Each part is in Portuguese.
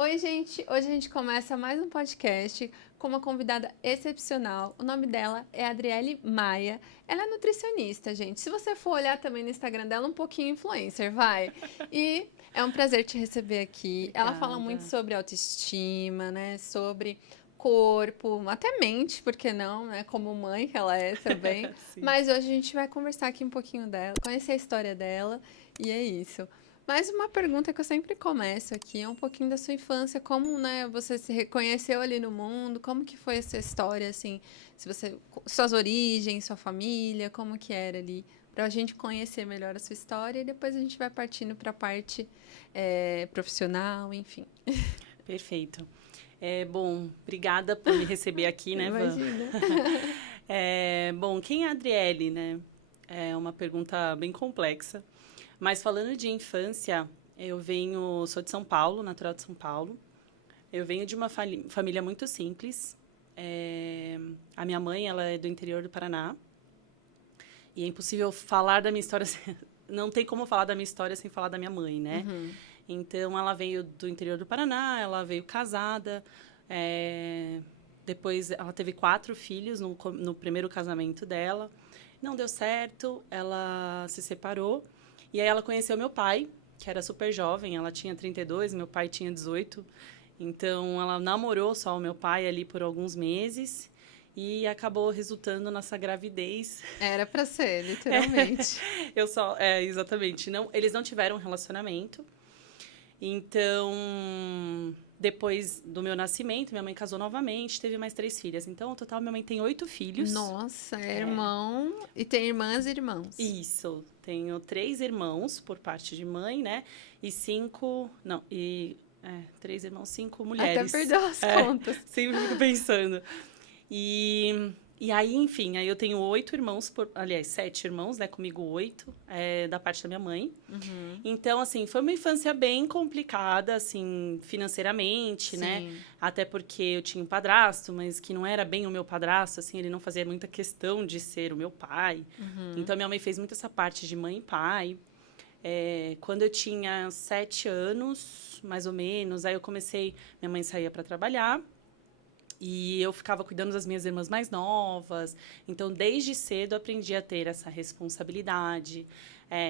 Oi, gente! Hoje a gente começa mais um podcast com uma convidada excepcional. O nome dela é Adriele Maia. Ela é nutricionista, gente. Se você for olhar também no Instagram dela, um pouquinho influencer, vai. E é um prazer te receber aqui. Ela fala muito Obrigada. sobre autoestima, né? Sobre corpo, até mente, por que não, né? Como mãe que ela é também. Sim. Mas hoje a gente vai conversar aqui um pouquinho dela, conhecer a história dela, e é isso. Mas uma pergunta que eu sempre começo aqui é um pouquinho da sua infância, como, né, você se reconheceu ali no mundo, como que foi essa história, assim, se você, suas origens, sua família, como que era ali, para a gente conhecer melhor a sua história e depois a gente vai partindo para a parte profissional, enfim. Perfeito. Bom, obrigada por me receber aqui, né, Van? Imagina. Bom, quem é a Adriele, né? É uma pergunta bem complexa. Mas falando de infância, sou de São Paulo, natural de São Paulo. Eu venho de uma família muito simples. A minha mãe, ela é do interior do Paraná. E é impossível falar da minha história, não tem como falar da minha história sem falar da minha mãe, né? Uhum. Então, ela veio do interior do Paraná, ela veio casada. Depois, ela teve 4 filhos no primeiro casamento dela. Não deu certo, ela se separou. E aí, ela conheceu meu pai, que era super jovem. Ela tinha 32, meu pai tinha 18. Então, ela namorou só o meu pai ali por alguns meses. E acabou resultando nessa gravidez. Era para ser, literalmente. Exatamente. Não, eles não tiveram um relacionamento. Então, depois do meu nascimento, minha mãe casou novamente, teve mais 3 filhas. Então, no total, minha mãe tem 8 filhos. Nossa, é irmão e tem irmãs e irmãos. Isso. Tenho 3 irmãos por parte de mãe, né? E 5... Não, 3 irmãos, 5 Até mulheres. perdeu as contas. Sempre fico pensando. E aí, enfim, aí eu tenho 8 irmãos, aliás, 7 irmãos, né? Comigo 8, da parte da minha mãe. Uhum. Então, assim, foi uma infância bem complicada, assim, financeiramente, né? Sim. Até porque eu tinha um padrasto, mas que não era bem o meu padrasto, assim, ele não fazia muita questão de ser o meu pai. Uhum. Então, minha mãe fez muito essa parte de mãe e pai. Quando eu tinha 7 anos, mais ou menos, aí minha mãe saía para trabalhar. E eu ficava cuidando das minhas irmãs mais novas. Então, desde cedo, aprendi a ter essa responsabilidade,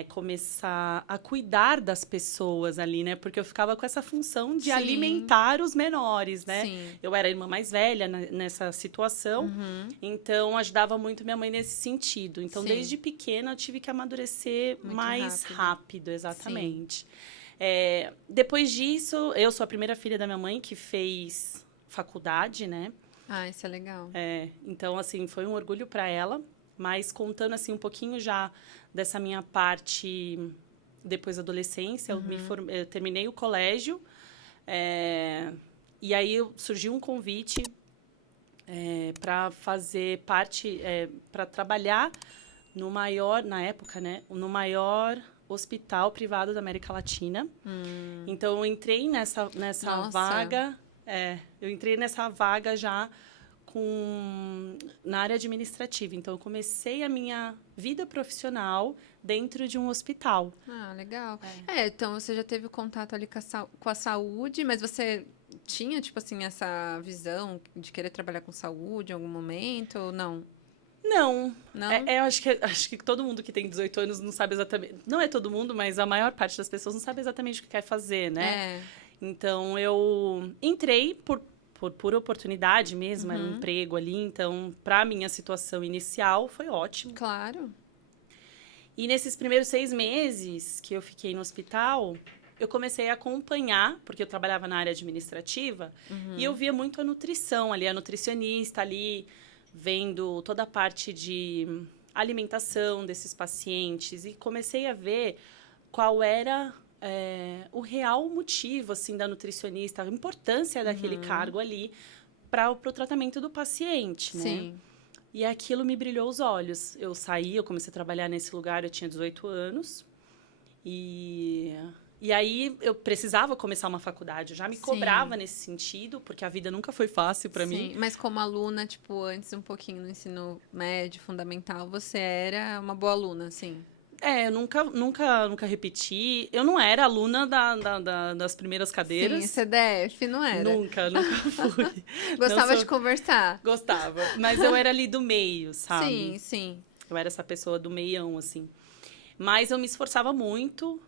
começar a cuidar das pessoas ali, né? Porque eu ficava com essa função de Sim. alimentar os menores, né? Sim. Eu era a irmã mais velha nessa situação, Uhum. então ajudava muito minha mãe nesse sentido. Então, Sim. desde pequena, eu tive que amadurecer Muito mais rápido, Sim. exatamente. Depois disso, eu sou a primeira filha da minha mãe que fez faculdade, né? Ah, isso é legal. Então, assim, foi um orgulho para ela. Mas contando, assim, um pouquinho já dessa minha parte depois da adolescência, eu terminei o colégio. E aí surgiu um convite para fazer parte, para trabalhar no maior, na época, né? No maior hospital privado da América Latina. Então, eu entrei nessa Nossa. vaga... eu entrei nessa vaga já na área administrativa. Então, eu comecei a minha vida profissional dentro de um hospital. Ah, legal. Então você já teve contato ali com a saúde, mas você tinha, tipo assim, essa visão de querer trabalhar com saúde em algum momento ou não? Não. Não? Eu acho que todo mundo que tem 18 anos não sabe exatamente... Não é todo mundo, mas a maior parte das pessoas não sabe exatamente o que quer fazer, né? Então, eu entrei por pura oportunidade mesmo, era um emprego ali. Então, para a minha situação inicial, foi ótimo. Claro. E nesses primeiros 6 meses que eu fiquei no hospital, eu comecei a acompanhar, porque eu trabalhava na área administrativa, e eu via muito a nutrição ali, a nutricionista ali, vendo toda a parte de alimentação desses pacientes. E comecei a ver qual era... o real motivo assim da nutricionista, a importância daquele cargo ali para o tratamento do paciente, né? Sim. E aquilo me brilhou os olhos. Eu comecei a trabalhar nesse lugar, eu tinha 18 anos. E aí eu precisava começar uma faculdade, eu já me cobrava nesse sentido, porque a vida nunca foi fácil para mim. Mas como aluna, tipo, antes um pouquinho no ensino médio, fundamental, você era uma boa aluna, assim? Eu nunca repeti. Eu não era aluna das primeiras cadeiras. Sim, CDF, não era? Nunca fui. Gostava de conversar. Gostava. Mas eu era ali do meio, sabe? Sim, sim. Eu era essa pessoa do meião, assim. Mas eu me esforçava muito.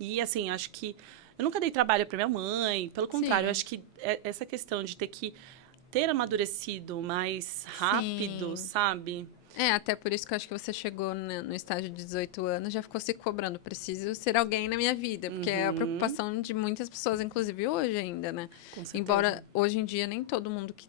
E, assim, acho que... Eu nunca dei trabalho para minha mãe. Pelo contrário, eu acho que essa questão de ter amadurecido mais rápido, sabe? Até por isso que eu acho que você chegou no estágio de 18 anos, já ficou se cobrando, preciso ser alguém na minha vida, porque é a preocupação de muitas pessoas, inclusive hoje ainda, né? Com certeza. Embora hoje em dia nem todo mundo que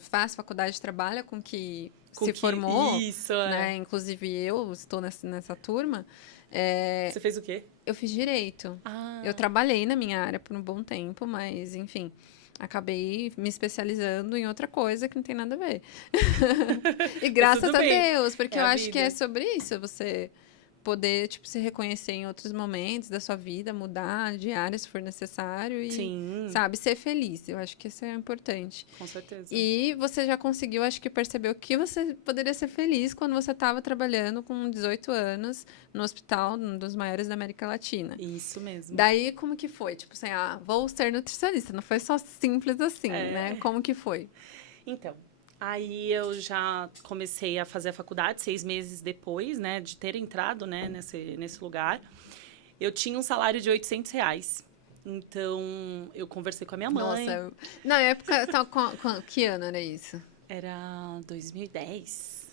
faz faculdade trabalha com que se formou, isso, né? Inclusive eu estou nessa turma. Você fez o quê? Eu fiz direito. Eu trabalhei na minha área por um bom tempo, mas, enfim... Acabei me especializando em outra coisa que não tem nada a ver. E graças a Deus, porque eu acho que é sobre isso, você poder, tipo, se reconhecer em outros momentos da sua vida, mudar de área se for necessário e, sabe, ser feliz. Eu acho que isso é importante. Com certeza. E você já conseguiu, acho que percebeu que você poderia ser feliz quando você estava trabalhando com 18 anos no hospital, um dos maiores da América Latina. Isso mesmo. Daí, como que foi? Tipo assim, vou ser nutricionista. Não foi só simples assim, né? Como que foi? Então, aí eu já comecei a fazer a faculdade 6 meses depois, né, de ter entrado, né, nesse lugar. Eu tinha um salário de R$800. Então, eu conversei com a minha mãe. Nossa, na época, que ano era isso? Era 2010.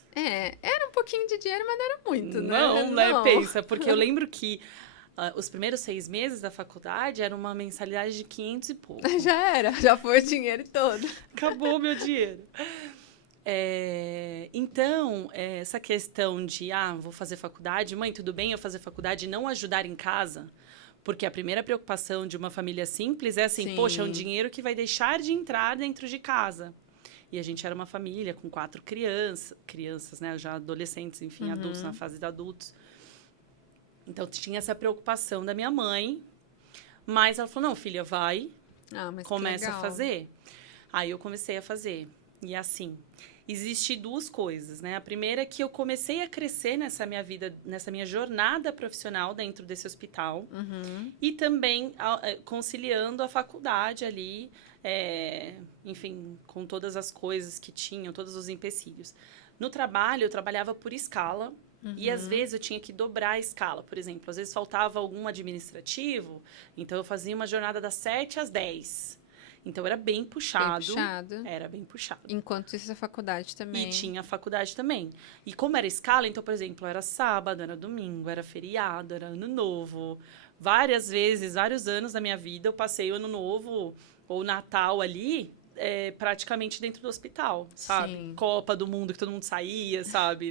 Era um pouquinho de dinheiro, mas não era muito, né? Não, né? Pensa, porque eu lembro que os primeiros 6 meses da faculdade era uma mensalidade de 500 e pouco. Já foi o dinheiro todo. Acabou meu dinheiro. Então, essa questão de, vou fazer faculdade, mãe, tudo bem eu fazer faculdade e não ajudar em casa? Porque a primeira preocupação de uma família simples é assim, poxa, é um dinheiro que vai deixar de entrar dentro de casa. E a gente era uma família com 4 crianças, né, já adolescentes, enfim, adultos, na fase de adultos. Então, tinha essa preocupação da minha mãe, mas ela falou, não, filha, vai, começa a fazer. Aí eu comecei a fazer. E assim, existe 2 coisas, né? A primeira é que eu comecei a crescer nessa minha vida, nessa minha jornada profissional dentro desse hospital. E também conciliando a faculdade ali, enfim, com todas as coisas que tinham, todos os empecilhos. No trabalho, eu trabalhava por escala. E às vezes eu tinha que dobrar a escala, por exemplo. Às vezes faltava algum administrativo, então eu fazia uma jornada das 7 às 10. Então era bem puxado. Era bem puxado. Enquanto isso a faculdade também. E tinha a faculdade também. E como era escala, então, por exemplo, era sábado, era domingo, era feriado, era ano novo. Várias vezes, vários anos da minha vida, eu passei o ano novo ou Natal ali, praticamente dentro do hospital, sabe? Sim. Copa do Mundo, que todo mundo saía, sabe?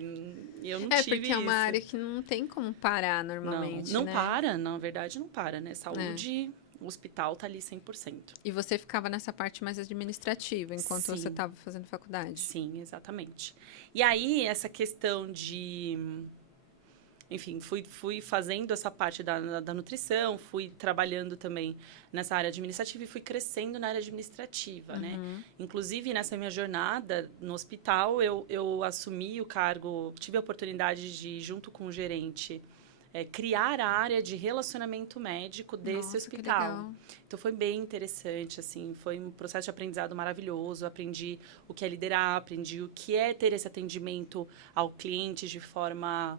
E eu não tive porque é uma área que não tem como parar normalmente, não né? para, na verdade não para, né? Saúde, o hospital tá ali 100%. E você ficava nessa parte mais administrativa, enquanto você estava fazendo faculdade? Sim, exatamente. E aí, essa questão de... Enfim, fui fazendo essa parte da nutrição, fui trabalhando também nessa área administrativa e fui crescendo na área administrativa, né? Inclusive, nessa minha jornada no hospital, eu assumi o cargo, tive a oportunidade de, junto com o gerente, criar a área de relacionamento médico desse hospital. Então, foi bem interessante, assim, foi um processo de aprendizado maravilhoso, aprendi o que é liderar, aprendi o que é ter esse atendimento ao cliente de forma...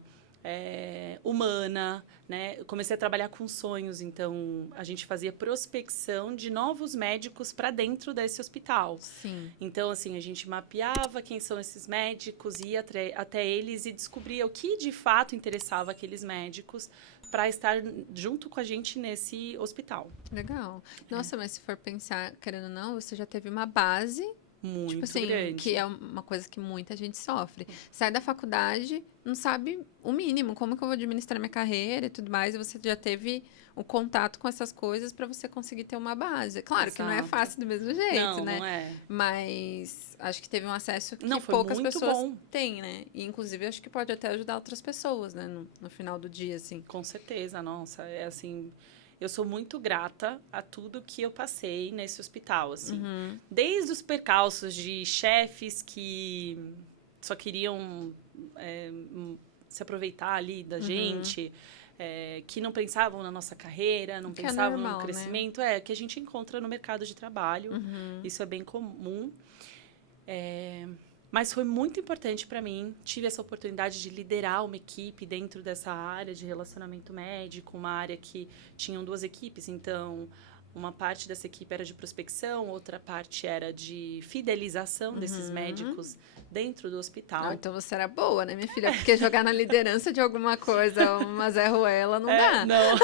humana, né? Eu comecei a trabalhar com sonhos, então a gente fazia prospecção de novos médicos para dentro desse hospital. Sim. Então, assim, a gente mapeava quem são esses médicos, ia até eles e descobria o que de fato interessava aqueles médicos para estar junto com a gente nesse hospital. Legal. Nossa, mas se for pensar, querendo ou não, você já teve uma base... Muito tipo assim, grande. Que é uma coisa que muita gente sofre. Sai da faculdade, não sabe o mínimo, como que eu vou administrar minha carreira e tudo mais, e você já teve o contato com essas coisas para você conseguir ter uma base. Claro que não é fácil do mesmo jeito, né? Não é. Mas acho que teve um acesso que foi poucas muito pessoas bom. têm, né? E, inclusive, acho que pode até ajudar outras pessoas, né? No final do dia, assim. Com certeza, nossa. É assim... Eu sou muito grata a tudo que eu passei nesse hospital, assim. Desde os percalços de chefes que só queriam se aproveitar ali da gente, que não pensavam na nossa carreira, não Que pensavam normal, no crescimento, que a gente encontra no mercado de trabalho. Isso é bem comum. Mas foi muito importante para mim. Tive essa oportunidade de liderar uma equipe dentro dessa área de relacionamento médico, uma área que tinham 2 equipes. Então, uma parte dessa equipe era de prospecção, outra parte era de fidelização desses médicos dentro do hospital. Então você era boa, né, minha filha? Porque jogar na liderança de alguma coisa, uma Zé Ruela, não dá. Não,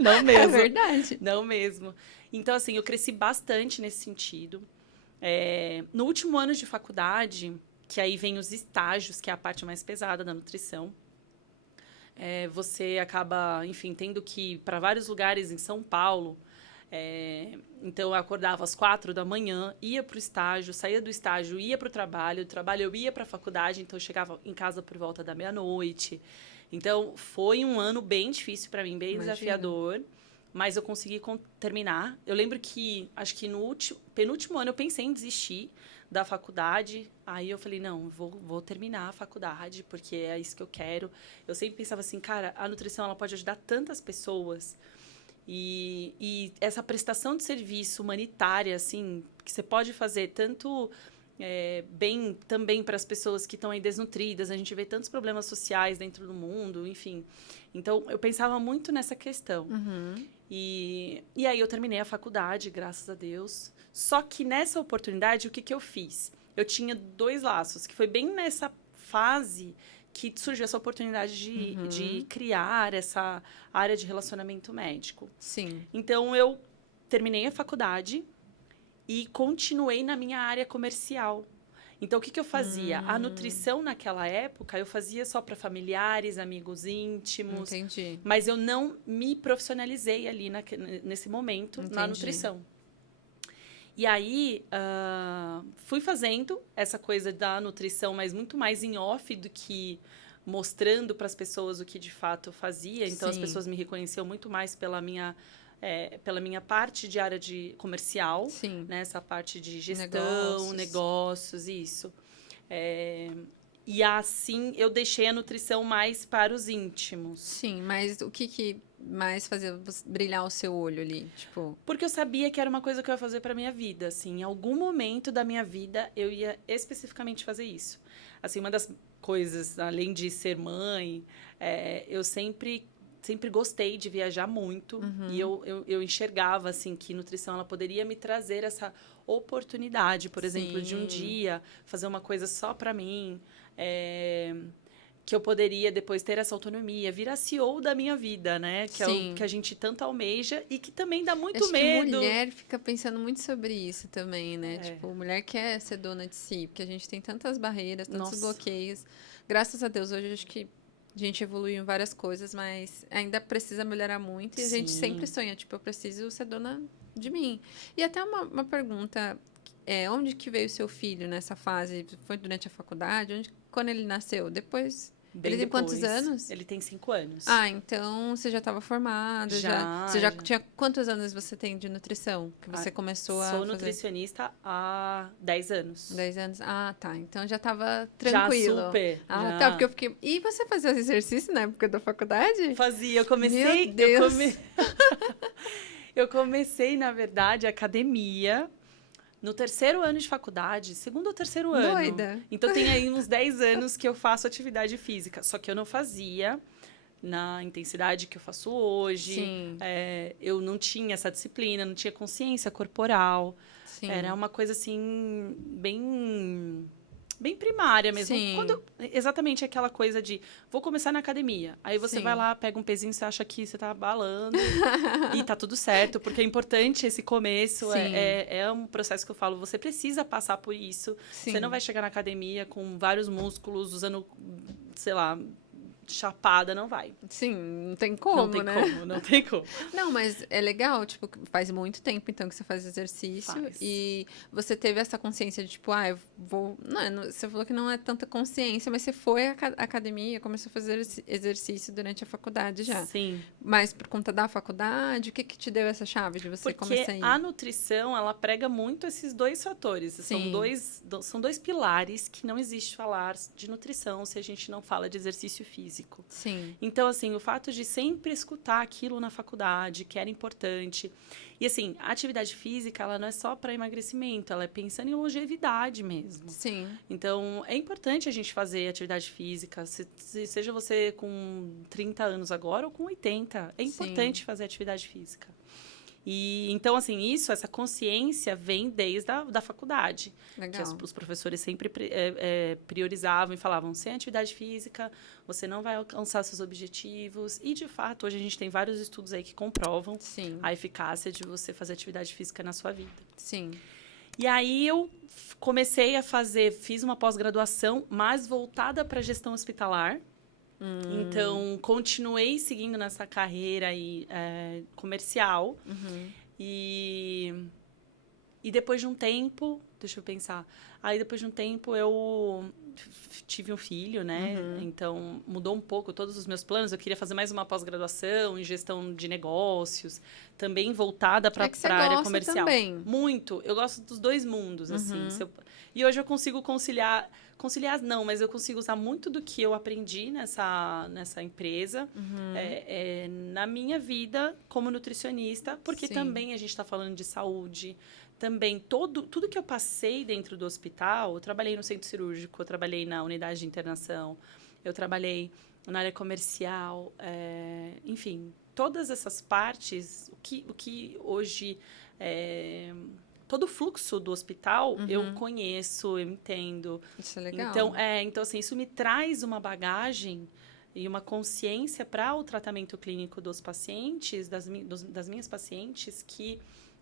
não mesmo. É verdade. Não mesmo. Então, assim, eu cresci bastante nesse sentido. No último ano de faculdade, que aí vem os estágios, que é a parte mais pesada da nutrição, você acaba, enfim, tendo que ir para vários lugares em São Paulo. Então, eu acordava às 4 da manhã, ia para o estágio, saía do estágio, ia para o trabalho, do trabalho eu ia para a faculdade, então eu chegava em casa por volta da meia-noite. Então, foi um ano bem difícil para mim, bem desafiador. Mas eu consegui terminar. Eu lembro que, acho que no penúltimo ano, eu pensei em desistir da faculdade. Aí eu falei, não, vou terminar a faculdade, porque é isso que eu quero. Eu sempre pensava assim, cara, a nutrição ela pode ajudar tantas pessoas. E essa prestação de serviço humanitária, assim, que você pode fazer tanto bem também para as pessoas que estão aí desnutridas. A gente vê tantos problemas sociais dentro do mundo, enfim. Então, eu pensava muito nessa questão. E aí eu terminei a faculdade, graças a Deus. Só que nessa oportunidade, o que eu fiz? Eu tinha 2 laços, que foi bem nessa fase que surgiu essa oportunidade de criar essa área de relacionamento médico. Sim. Então, eu terminei a faculdade e continuei na minha área comercial. Então, o que eu fazia? A nutrição, naquela época, eu fazia só para familiares, amigos íntimos. Entendi. Mas eu não me profissionalizei ali nesse momento na nutrição. E aí, fui fazendo essa coisa da nutrição, mas muito mais em off do que mostrando para as pessoas o que de fato eu fazia. Então, as pessoas me reconheciam muito mais pela minha parte de área de comercial, né? Essa parte de gestão, negócios, isso. E assim, eu deixei a nutrição mais para os íntimos. Sim, mas o que mais fazia brilhar o seu olho ali? Tipo... Porque eu sabia que era uma coisa que eu ia fazer para minha vida, assim. Em algum momento da minha vida, eu ia especificamente fazer isso. Assim, uma das coisas, além de ser mãe, eu sempre gostei de viajar muito. E eu enxergava, assim, que nutrição ela poderia me trazer essa oportunidade, por exemplo, de um dia fazer uma coisa só para mim. Que eu poderia depois ter essa autonomia, virar CEO da minha vida, né? Que é o que a gente tanto almeja e que também dá muito medo. Que mulher fica pensando muito sobre isso também, né? Tipo, mulher quer ser dona de si, porque a gente tem tantas barreiras, tantos bloqueios. Graças a Deus, hoje acho que a gente evoluiu em várias coisas, mas ainda precisa melhorar muito. E a gente sempre sonha, tipo, eu preciso ser dona de mim. E até uma pergunta, onde que veio o seu filho nessa fase? Foi durante a faculdade? Quando ele nasceu? Depois... Ele tem quantos anos? Ele tem 5 anos. Então você já estava formado? Você já tinha... Quantos anos você tem de nutrição? Que você começou a Sou nutricionista há 10 anos. 10 anos? Tá. Então já estava tranquilo. Já, super. Tá, porque eu fiquei... E você fazia exercício na época da faculdade? Fazia. Eu comecei... Meu Deus! Eu comecei, na verdade, a academia... No 3º ano de faculdade, 2º ou 3º ano. Doida. Então, tem aí uns 10 anos que eu faço atividade física. Só que eu não fazia na intensidade que eu faço hoje. Sim. Eu não tinha essa disciplina, não tinha consciência corporal. Sim. Era uma coisa, assim, bem primária mesmo. Sim. Exatamente aquela coisa de, vou começar na academia. Aí você vai lá, pega um pezinho, você acha que você tá abalando. E tá tudo certo, porque é importante esse começo. É um processo que eu falo, você precisa passar por isso. Você não vai chegar na academia com vários músculos, usando, sei lá, chapada, não vai. Sim, não tem como, Não tem né? como, não tem como. Não, mas é legal, tipo, faz muito tempo então que você faz exercício Faz. e você teve essa consciência de tipo, eu vou, você falou que não é tanta consciência, mas você foi à academia, começou a fazer exercício durante a faculdade já. Sim. Mas por conta da faculdade, o que que te deu essa chave de você Porque começar a ir? a nutrição, ela prega muito esses dois fatores. Sim. São dois pilares que não existe falar de nutrição se a gente não fala de exercício físico. Sim. Então, assim, o fato de sempre escutar aquilo na faculdade, que era importante. E, assim, a atividade física, ela não é só para emagrecimento, ela é pensando em longevidade mesmo. Sim. Então, é importante a gente fazer atividade física, seja você com 30 anos agora ou com 80. É importante fazer atividade física. E, então, assim, essa consciência vem desde da faculdade. Legal. Que os professores sempre priorizavam e falavam, sem atividade física, você não vai alcançar seus objetivos. E, de fato, hoje a gente tem vários estudos aí que comprovam Sim. a eficácia de você fazer atividade física na sua vida. Sim. E aí eu comecei a fiz uma pós-graduação mais voltada para a gestão hospitalar. Então, continuei seguindo nessa carreira aí, comercial. E depois de um tempo, deixa eu pensar. Aí, depois de um tempo, eu tive um filho, né? Então, mudou um pouco todos os meus planos. Eu queria fazer mais uma pós-graduação em gestão de negócios, também voltada para a área comercial. Também. Muito. Eu gosto dos dois mundos, assim. E hoje eu consigo conciliar não, mas eu consigo usar muito do que eu aprendi nessa empresa na minha vida como nutricionista, porque também a gente está falando de saúde, também tudo que eu passei dentro do hospital, eu trabalhei no centro cirúrgico, eu trabalhei na unidade de internação, eu trabalhei na área comercial, enfim, todas essas partes, o que hoje... todo o fluxo do hospital eu conheço, eu entendo. Isso é legal. Então, assim, isso me traz uma bagagem e uma consciência para o tratamento clínico dos pacientes, das minhas pacientes, que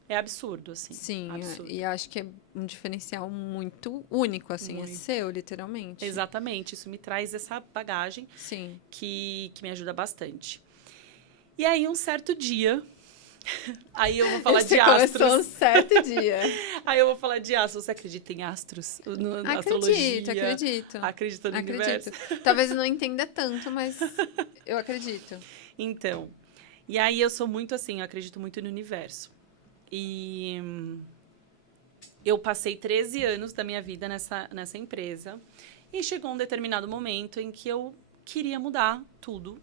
é absurdo, assim. Sim, absurdo. E acho que é um diferencial muito único, assim, é seu, literalmente. Exatamente, isso me traz essa bagagem Sim. que me ajuda bastante. E aí, um certo dia... Aí eu vou falar de astros. Começou um certo dia. Aí eu vou falar de astros. Você acredita em astros? Na astrologia? Acredito. Acredita no universo? Talvez eu não entenda tanto, mas eu acredito. Então, e aí eu sou muito assim, eu acredito muito no universo. E eu passei 13 anos da minha vida nessa empresa. E chegou um determinado momento em que eu queria mudar tudo.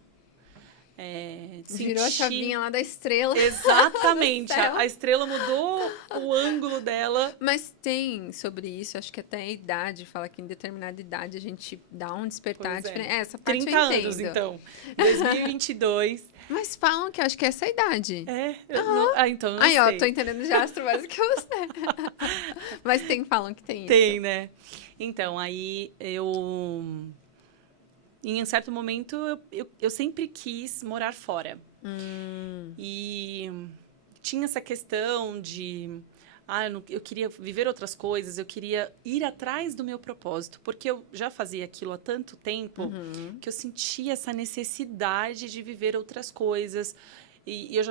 Virou a chavinha lá da estrela. Exatamente. A estrela mudou o ângulo dela. Mas tem sobre isso, acho que até a idade, fala que em determinada idade a gente dá um despertar diferente. Essa parte 30 eu entendo. anos, então. 2022. Mas falam que acho que é essa a idade. Então não Aí, sei. tô entendendo de astro mais do que você. Mas falam que tem isso. Tem, né? Então, aí em um certo momento, eu sempre quis morar fora. E tinha essa questão de... eu queria viver outras coisas, eu queria ir atrás do meu propósito. Porque eu já fazia aquilo há tanto tempo que eu sentia essa necessidade de viver outras coisas. E eu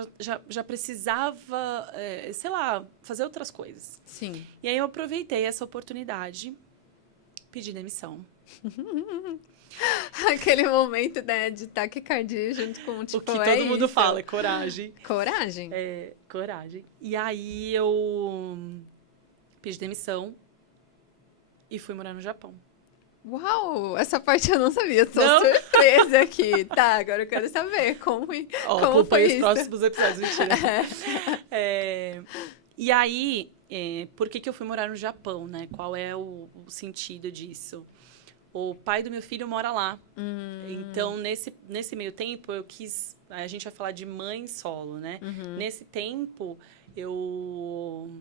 já precisava, sei lá, fazer outras coisas. Sim. E aí eu aproveitei essa oportunidade, pedi demissão. Aquele momento, né, de taquicardia junto com, tipo, o que todo mundo fala, é coragem. Coragem? Coragem. E aí eu pedi demissão e fui morar no Japão. Uau, essa parte eu não sabia, tô surpresa aqui. Tá, agora eu quero saber como acompanhe os isso? próximos episódios, mentira. E aí, por que eu fui morar no Japão, né? Qual é o sentido disso? O pai do meu filho mora lá. Então, nesse meio tempo, eu quis... A gente vai falar de mãe solo, né? Nesse tempo, eu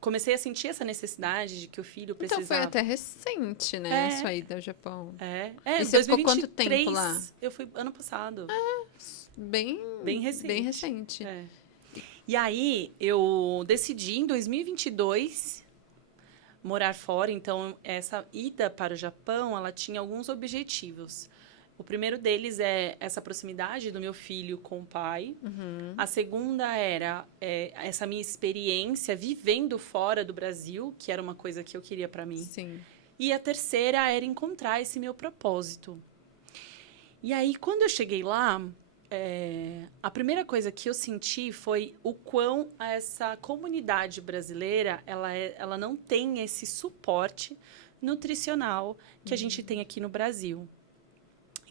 comecei a sentir essa necessidade de que o filho precisava... Então, foi até recente, né? Sua ida ao Japão. E você ficou quanto tempo lá? Eu fui ano passado. Bem recente. Bem recente. E aí, eu decidi, em 2022... morar fora, então essa ida para o Japão, ela tinha alguns objetivos. O primeiro deles é essa proximidade do meu filho com o pai. A segunda era essa minha experiência vivendo fora do Brasil, que era uma coisa que eu queria para mim. Sim. E a terceira era encontrar esse meu propósito. E aí, quando eu cheguei lá, a primeira coisa que eu senti foi o quão essa comunidade brasileira, ela não tem esse suporte nutricional que a gente tem aqui no Brasil.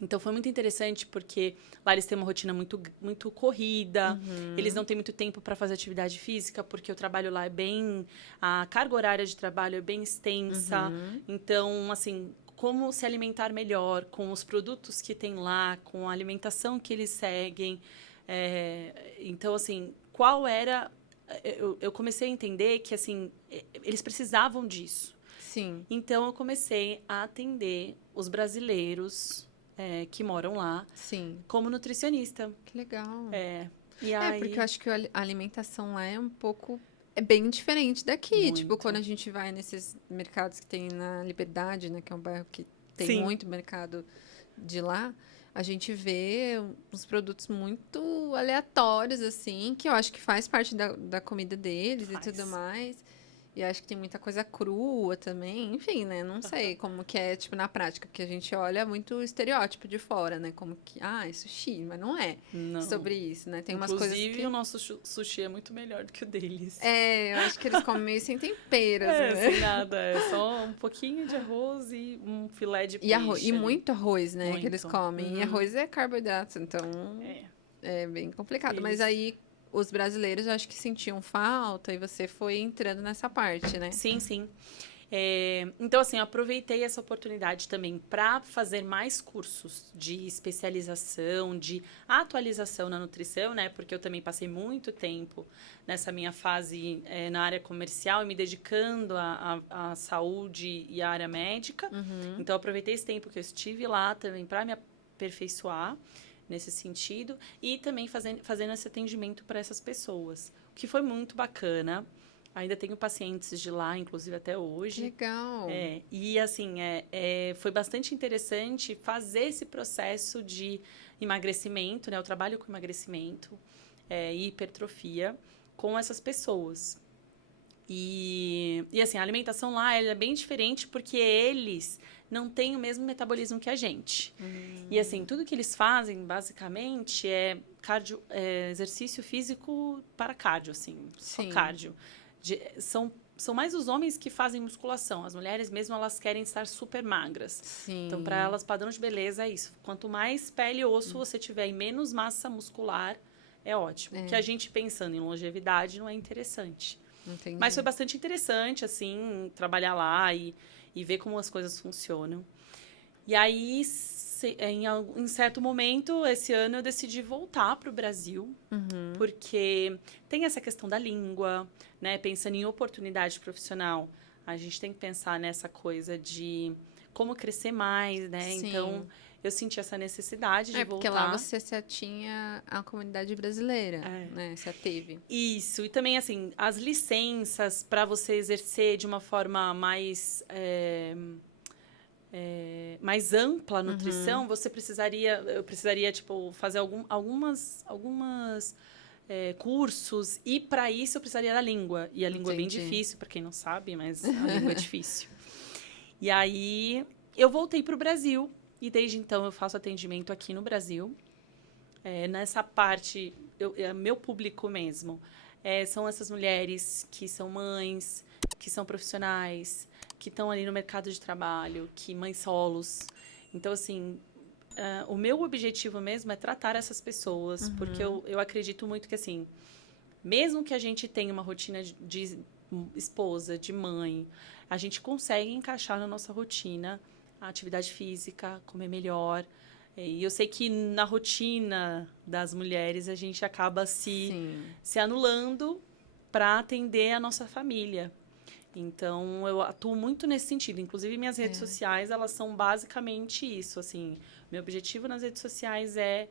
Então, foi muito interessante porque lá eles têm uma rotina muito, muito corrida, eles não têm muito tempo para fazer atividade física, porque o trabalho lá é bem... A carga horária de trabalho é bem extensa. Então, assim, como se alimentar melhor com os produtos que tem lá, com a alimentação que eles seguem. Então, assim, qual era... Eu comecei a entender que, assim, eles precisavam disso. Sim. Então, eu comecei a atender os brasileiros... que moram lá, Sim. como nutricionista. Que legal. E aí... porque eu acho que a alimentação lá é um pouco... É bem diferente daqui. Muito. Tipo, quando a gente vai nesses mercados que tem na Liberdade, né? Que é um bairro que tem Sim. muito mercado de lá. A gente vê uns produtos muito aleatórios, assim, que eu acho que faz parte da comida deles Faz. e tudo mais. E acho que tem muita coisa crua também. Enfim, né? Não sei como que é, tipo, na prática. Porque a gente olha muito estereótipo de fora, né? Como que, é sushi. Mas não é Não. sobre isso, né? Tem umas Inclusive, coisas que... o nosso sushi é muito melhor do que o deles. eu acho que eles comem meio sem temperos, né? Sem nada. É só um pouquinho de arroz e um filé de peixe. E muito arroz, né? Muito. Que eles comem. E arroz é carboidrato, então... É bem complicado. Mas aí... Os brasileiros, eu acho que sentiam falta e você foi entrando nessa parte, né? Sim, sim. Então, assim, eu aproveitei essa oportunidade também para fazer mais cursos de especialização, de atualização na nutrição, né? Porque eu também passei muito tempo nessa minha fase na área comercial e me dedicando à saúde e à área médica. Então, eu aproveitei esse tempo que eu estive lá também para me aperfeiçoar nesse sentido, e também fazendo esse atendimento para essas pessoas, o que foi muito bacana. Ainda tenho pacientes de lá, inclusive até hoje. Legal. E assim, foi bastante interessante fazer esse processo de emagrecimento, né? Eu trabalho com emagrecimento e hipertrofia com essas pessoas. E assim, a alimentação lá ela é bem diferente porque eles não têm o mesmo metabolismo que a gente. E assim, tudo que eles fazem, basicamente, é exercício físico para cardio, assim. Só cardio. São mais os homens que fazem musculação. As mulheres mesmo, elas querem estar super magras. Sim. Então, para elas, padrão de beleza é isso. Quanto mais pele e osso você tiver e menos massa muscular, é ótimo. Que a gente, pensando em longevidade, não é interessante. Entendi. Mas foi bastante interessante, assim, trabalhar lá e ver como as coisas funcionam. E aí, em certo momento, esse ano, eu decidi voltar para o Brasil, porque tem essa questão da língua, né? Pensando em oportunidade profissional, a gente tem que pensar nessa coisa de como crescer mais, né? Sim. Então, eu senti essa necessidade de voltar. Porque lá você se atinha à comunidade brasileira, né? Você teve. Isso. E também, assim, as licenças para você exercer de uma forma mais... mais ampla a nutrição, eu precisaria, tipo, fazer algumas cursos, e para isso eu precisaria da língua. E a língua é bem difícil, para quem não sabe, mas a língua é difícil. E aí, eu voltei para o Brasil, e desde então eu faço atendimento aqui no Brasil. Nessa parte, meu público mesmo, são essas mulheres que são mães, que são profissionais, que estão ali no mercado de trabalho, que mães solos. Então, assim, o meu objetivo mesmo é tratar essas pessoas, porque eu acredito muito que, assim, mesmo que a gente tenha uma rotina de esposa, de mãe, a gente consegue encaixar na nossa rotina a atividade física, comer melhor. E eu sei que na rotina das mulheres a gente acaba se anulando para atender a nossa família. Então, eu atuo muito nesse sentido. Inclusive, minhas redes sociais, elas são basicamente isso. Assim, meu objetivo nas redes sociais é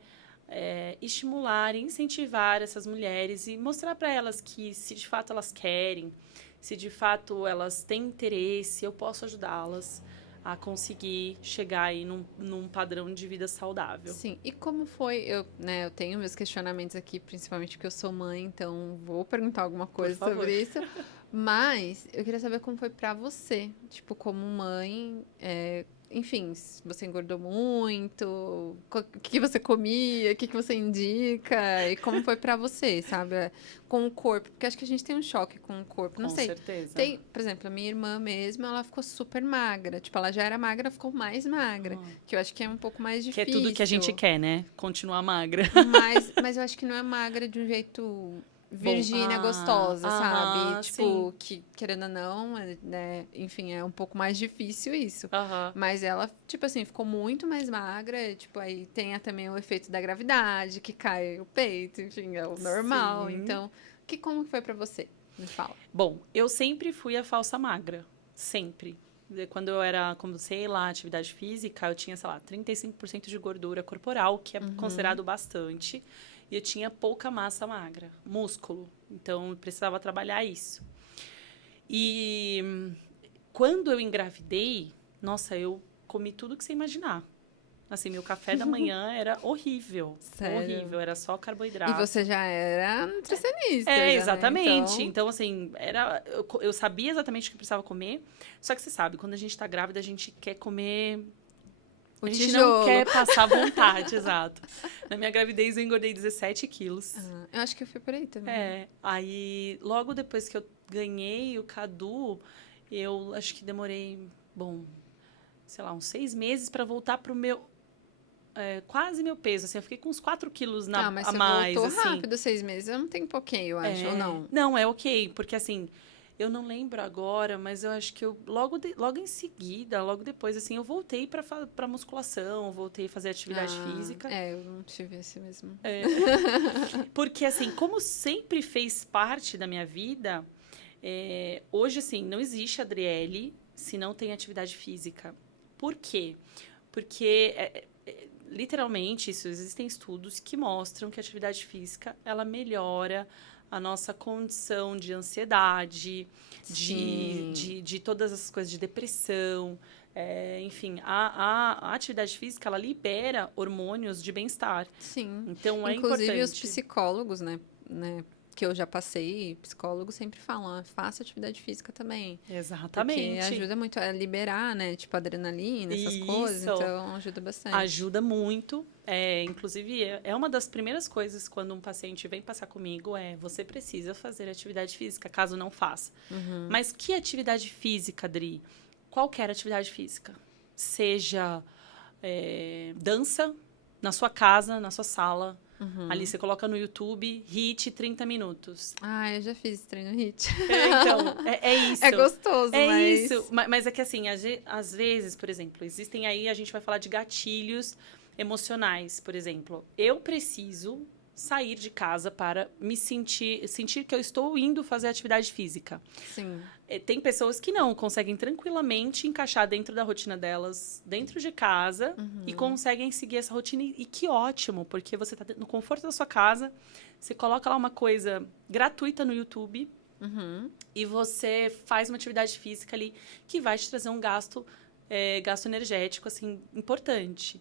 estimular, incentivar essas mulheres e mostrar para elas que, se de fato elas querem, se de fato elas têm interesse, eu posso ajudá-las a conseguir chegar aí num padrão de vida saudável. Sim, e como foi? Eu tenho meus questionamentos aqui, principalmente porque eu sou mãe, então vou perguntar alguma coisa sobre isso. Mas eu queria saber como foi pra você, tipo, como mãe, enfim, se você engordou muito, o que você comia, o que você indica, e como foi pra você, sabe? Com o corpo, porque acho que a gente tem um choque com o corpo, não Com sei. certeza. Por exemplo, a minha irmã mesmo, ela ficou super magra, tipo, ela já era magra, ficou mais magra, que eu acho que é um pouco mais difícil. Que é tudo que a gente quer, né? Continuar magra. Mas eu acho que não é magra de um jeito Virgínia gostosa, sabe? Tipo, sim. que querendo ou não, né? Enfim, é um pouco mais difícil isso. Aham. Mas ela, tipo assim, ficou muito mais magra. Tipo, aí tem também o efeito da gravidade, que cai o peito, enfim, é o normal. Sim. Então, como que foi pra você? Me fala. Bom, eu sempre fui a falsa magra. Sempre. Quando eu era, comecei lá, atividade física, eu tinha, sei lá, 35% de gordura corporal, que é considerado bastante. E eu tinha pouca massa magra, músculo. Então, eu precisava trabalhar isso. E quando eu engravidei, nossa, eu comi tudo que você imaginar. Assim, meu café da manhã era horrível. Sério? Horrível, era só carboidrato. E você já era nutricionista, Exatamente. Né? Então, assim, eu sabia exatamente o que precisava comer. Só que você sabe, quando a gente tá grávida, a gente quer comer. A gente não quer passar vontade, exato. Na minha gravidez, eu engordei 17 quilos. Eu acho que eu fui por aí também. Aí, logo depois que eu ganhei o Cadu, eu acho que demorei, sei lá, uns 6 meses para voltar pro meu... quase meu peso, assim, eu fiquei com uns 4 quilos mas a mais, voltou assim. rápido, 6 meses. Eu não tenho pouquinho, eu acho, ou não? Não, é ok, porque assim... Eu não lembro agora, mas eu acho que eu logo em seguida, logo depois, assim, eu voltei para musculação, voltei a fazer atividade física. Eu não tive esse mesmo. Porque, assim, como sempre fez parte da minha vida, hoje, assim, não existe Adriele se não tem atividade física. Por quê? Porque, literalmente, existem estudos que mostram que a atividade física, ela melhora a nossa condição de ansiedade, de todas essas coisas de depressão. Enfim, a atividade física, ela libera hormônios de bem-estar. Sim. Então, Inclusive, os importante. psicólogos, né, que eu já passei, psicólogos sempre falam, faça atividade física também. Exatamente. Porque ajuda muito a liberar, né, tipo, adrenalina, essas coisas, então ajuda bastante. Ajuda muito. Inclusive, é uma das primeiras coisas quando um paciente vem passar comigo, você precisa fazer atividade física, caso não faça. Mas que atividade física, Adri? Qualquer atividade física. Seja dança, na sua casa, na sua sala. Ali você coloca no YouTube, HIIT 30 minutos. Eu já fiz treino HIIT. Então, é isso. É gostoso, mas... isso. Mas é que assim, às vezes, por exemplo, existem aí, a gente vai falar de gatilhos emocionais, por exemplo. Eu preciso sair de casa para me sentir que eu estou indo fazer atividade física. Sim. Tem pessoas que não conseguem tranquilamente encaixar dentro da rotina delas, dentro de casa, e conseguem seguir essa rotina. E que ótimo, porque você está no conforto da sua casa, você coloca lá uma coisa gratuita no YouTube e você faz uma atividade física ali que vai te trazer um gasto energético assim importante.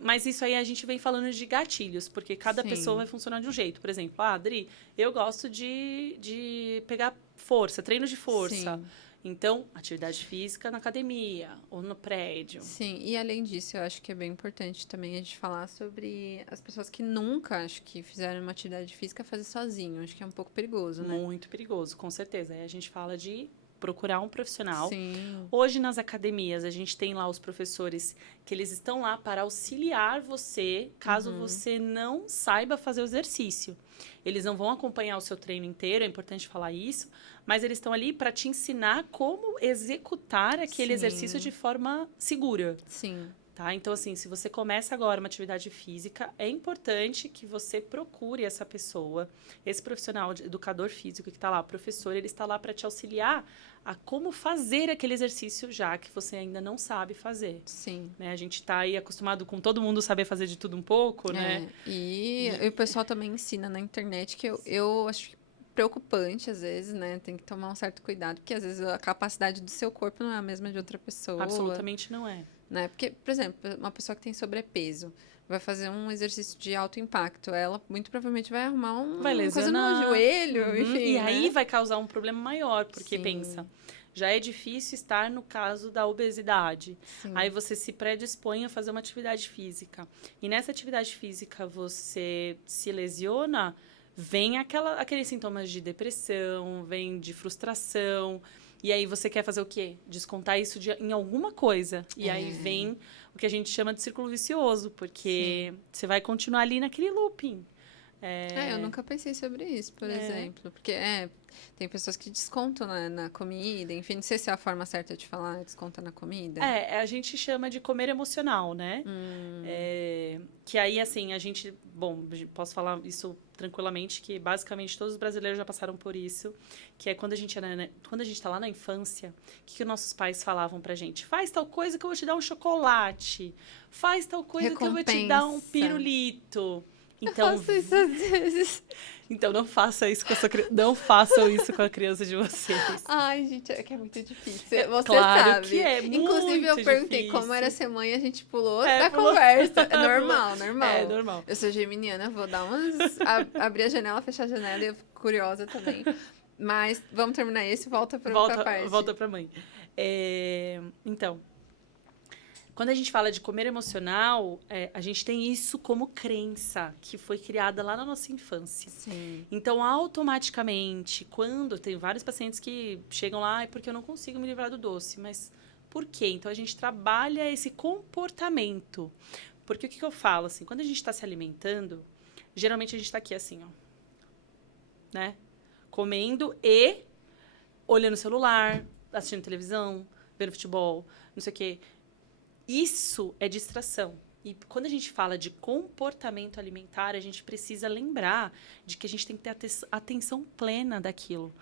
Mas isso aí a gente vem falando de gatilhos, porque cada pessoa vai funcionar de um jeito. Por exemplo, Adri, eu gosto de pegar força, treino de força. Sim. Então, atividade física na academia ou no prédio. Sim, e além disso, eu acho que é bem importante também a gente falar sobre as pessoas que nunca, acho que fizeram uma atividade física fazer sozinho. Acho que é um pouco perigoso, né? Muito perigoso, com certeza. Aí a gente fala de procurar um profissional. Sim. Hoje, nas academias, a gente tem lá os professores que eles estão lá para auxiliar você, caso você não saiba fazer o exercício. Eles não vão acompanhar o seu treino inteiro, é importante falar isso, mas eles estão ali para te ensinar como executar aquele exercício de forma segura. Sim. Tá? Então, assim, se você começa agora uma atividade física, é importante que você procure essa pessoa, esse profissional, educador físico que está lá, professor, ele está lá para te auxiliar a como fazer aquele exercício já que você ainda não sabe fazer. Sim. Né? A gente está aí acostumado com todo mundo saber fazer de tudo um pouco, né? E o pessoal também ensina na internet que eu acho que preocupante, às vezes, né? Tem que tomar um certo cuidado, porque às vezes a capacidade do seu corpo não é a mesma de outra pessoa. Absolutamente não é. Né? Porque, por exemplo, uma pessoa que tem sobrepeso vai fazer um exercício de alto impacto, ela muito provavelmente vai arrumar Vai uma coisa lesionar. no joelho, Uhum. enfim, E né? aí vai causar um problema maior, porque Sim. pensa, já é difícil estar no caso da obesidade. Sim. Aí você se predispõe a fazer uma atividade física. E nessa atividade física você se lesiona, vem aqueles sintomas de depressão, vem de frustração. E aí você quer fazer o quê? Descontar isso em alguma coisa. E aí vem o que a gente chama de círculo vicioso, porque você vai continuar ali naquele looping. Eu nunca pensei sobre isso, por exemplo. Porque, tem pessoas que descontam na comida, enfim, não sei se é a forma certa de falar, desconta na comida. A gente chama de comer emocional, né? Que aí, assim, bom, posso falar isso tranquilamente, que basicamente todos os brasileiros já passaram por isso, que é quando a gente tá lá na infância, o que nossos pais falavam pra gente? Faz tal coisa que eu vou te dar um chocolate, faz tal coisa que eu vou te dar um pirulito. Então, eu faço isso às vezes. Então, não faça isso com a sua criança. Não façam isso com a criança de vocês. Ai, gente, é que é muito difícil. Você claro sabe. que é muito Inclusive, eu perguntei difícil. como era ser mãe, a gente pulou É, da pulou. conversa. É normal, normal. É, normal. Eu sou geminiana, vou dar abrir a janela, fechar a janela e eu fico curiosa também. Mas vamos terminar esse e volta pra parte. Volta pra mãe. Então, quando a gente fala de comer emocional, a gente tem isso como crença que foi criada lá na nossa infância. Sim. Então, automaticamente, quando tem vários pacientes que chegam lá, é porque eu não consigo me livrar do doce. Mas por quê? Então, a gente trabalha esse comportamento. Porque o que eu falo, assim, quando a gente está se alimentando, geralmente a gente está aqui assim, ó. Né? Comendo e olhando o celular, assistindo televisão, vendo futebol, não sei o quê. Isso é distração. E quando a gente fala de comportamento alimentar, a gente precisa lembrar de que a gente tem que ter atenção plena daquilo.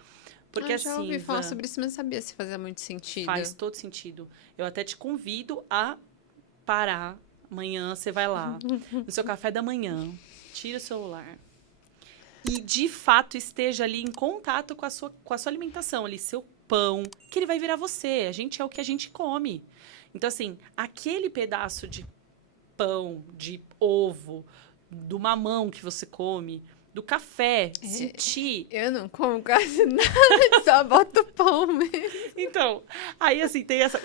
Porque eu já ouvi assim, falar sobre isso, mas não sabia se fazia muito sentido. Faz todo sentido. Eu até te convido a parar. Amanhã você vai lá, no seu café da manhã, tira o celular. E, de fato, esteja ali em contato com a sua alimentação, ali, seu pão, que ele vai virar você. A gente é o que a gente come. Então, assim, aquele pedaço de pão, de ovo, do mamão que você come, do café, sentir... Eu não como quase nada, só boto pão mesmo. Então, aí, assim, tem essa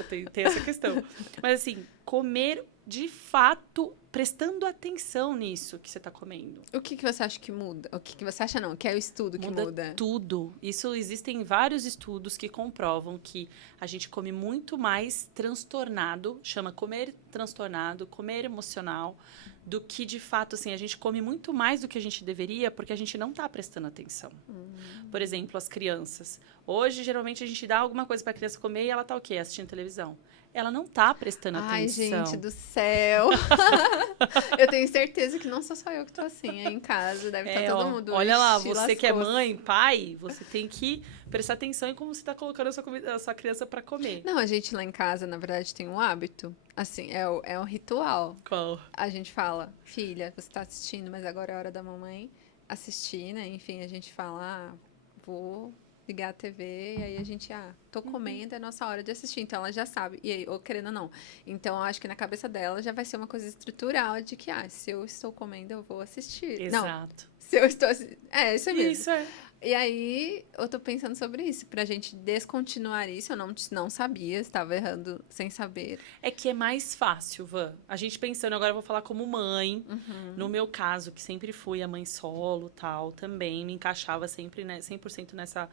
questão. Mas, assim, comer, de fato, prestando atenção nisso que você está comendo. O que você acha que muda? O que você acha não? Que é o estudo que muda? Tudo. Isso, existem vários estudos que comprovam que a gente come muito mais transtornado, chama comer transtornado, comer emocional, do que, de fato, assim, a gente come muito mais do que a gente deveria porque a gente não está prestando atenção. Por exemplo, as crianças. Hoje, geralmente, a gente dá alguma coisa para a criança comer e ela está o quê? Assistindo televisão. Ela não está prestando atenção. Ai, gente do céu. Eu tenho certeza que não sou só eu que tô assim aí em casa. Deve estar todo mundo. Olha lá, você que é mãe, pai, você tem que prestar atenção em como você está colocando a sua criança para comer. Não, a gente lá em casa, na verdade, tem um hábito. Assim, é um ritual. Qual? A gente fala, filha, você tá assistindo, mas agora é hora da mamãe assistir, né? Enfim, a gente fala, vou ligar a TV, e aí a gente, tô comendo, é nossa hora de assistir. Então, ela já sabe. E aí, ou querendo ou não. Então, eu acho que na cabeça dela já vai ser uma coisa estrutural de que, se eu estou comendo, eu vou assistir. Exato. Não, se eu estou assistindo... isso mesmo. Isso é. E aí, eu tô pensando sobre isso. Pra gente descontinuar isso, eu não sabia, estava errando sem saber. É que é mais fácil, Van. A gente pensando, agora eu vou falar como mãe. No meu caso, que sempre fui a mãe solo, tal, também me encaixava sempre, né, 100% nessa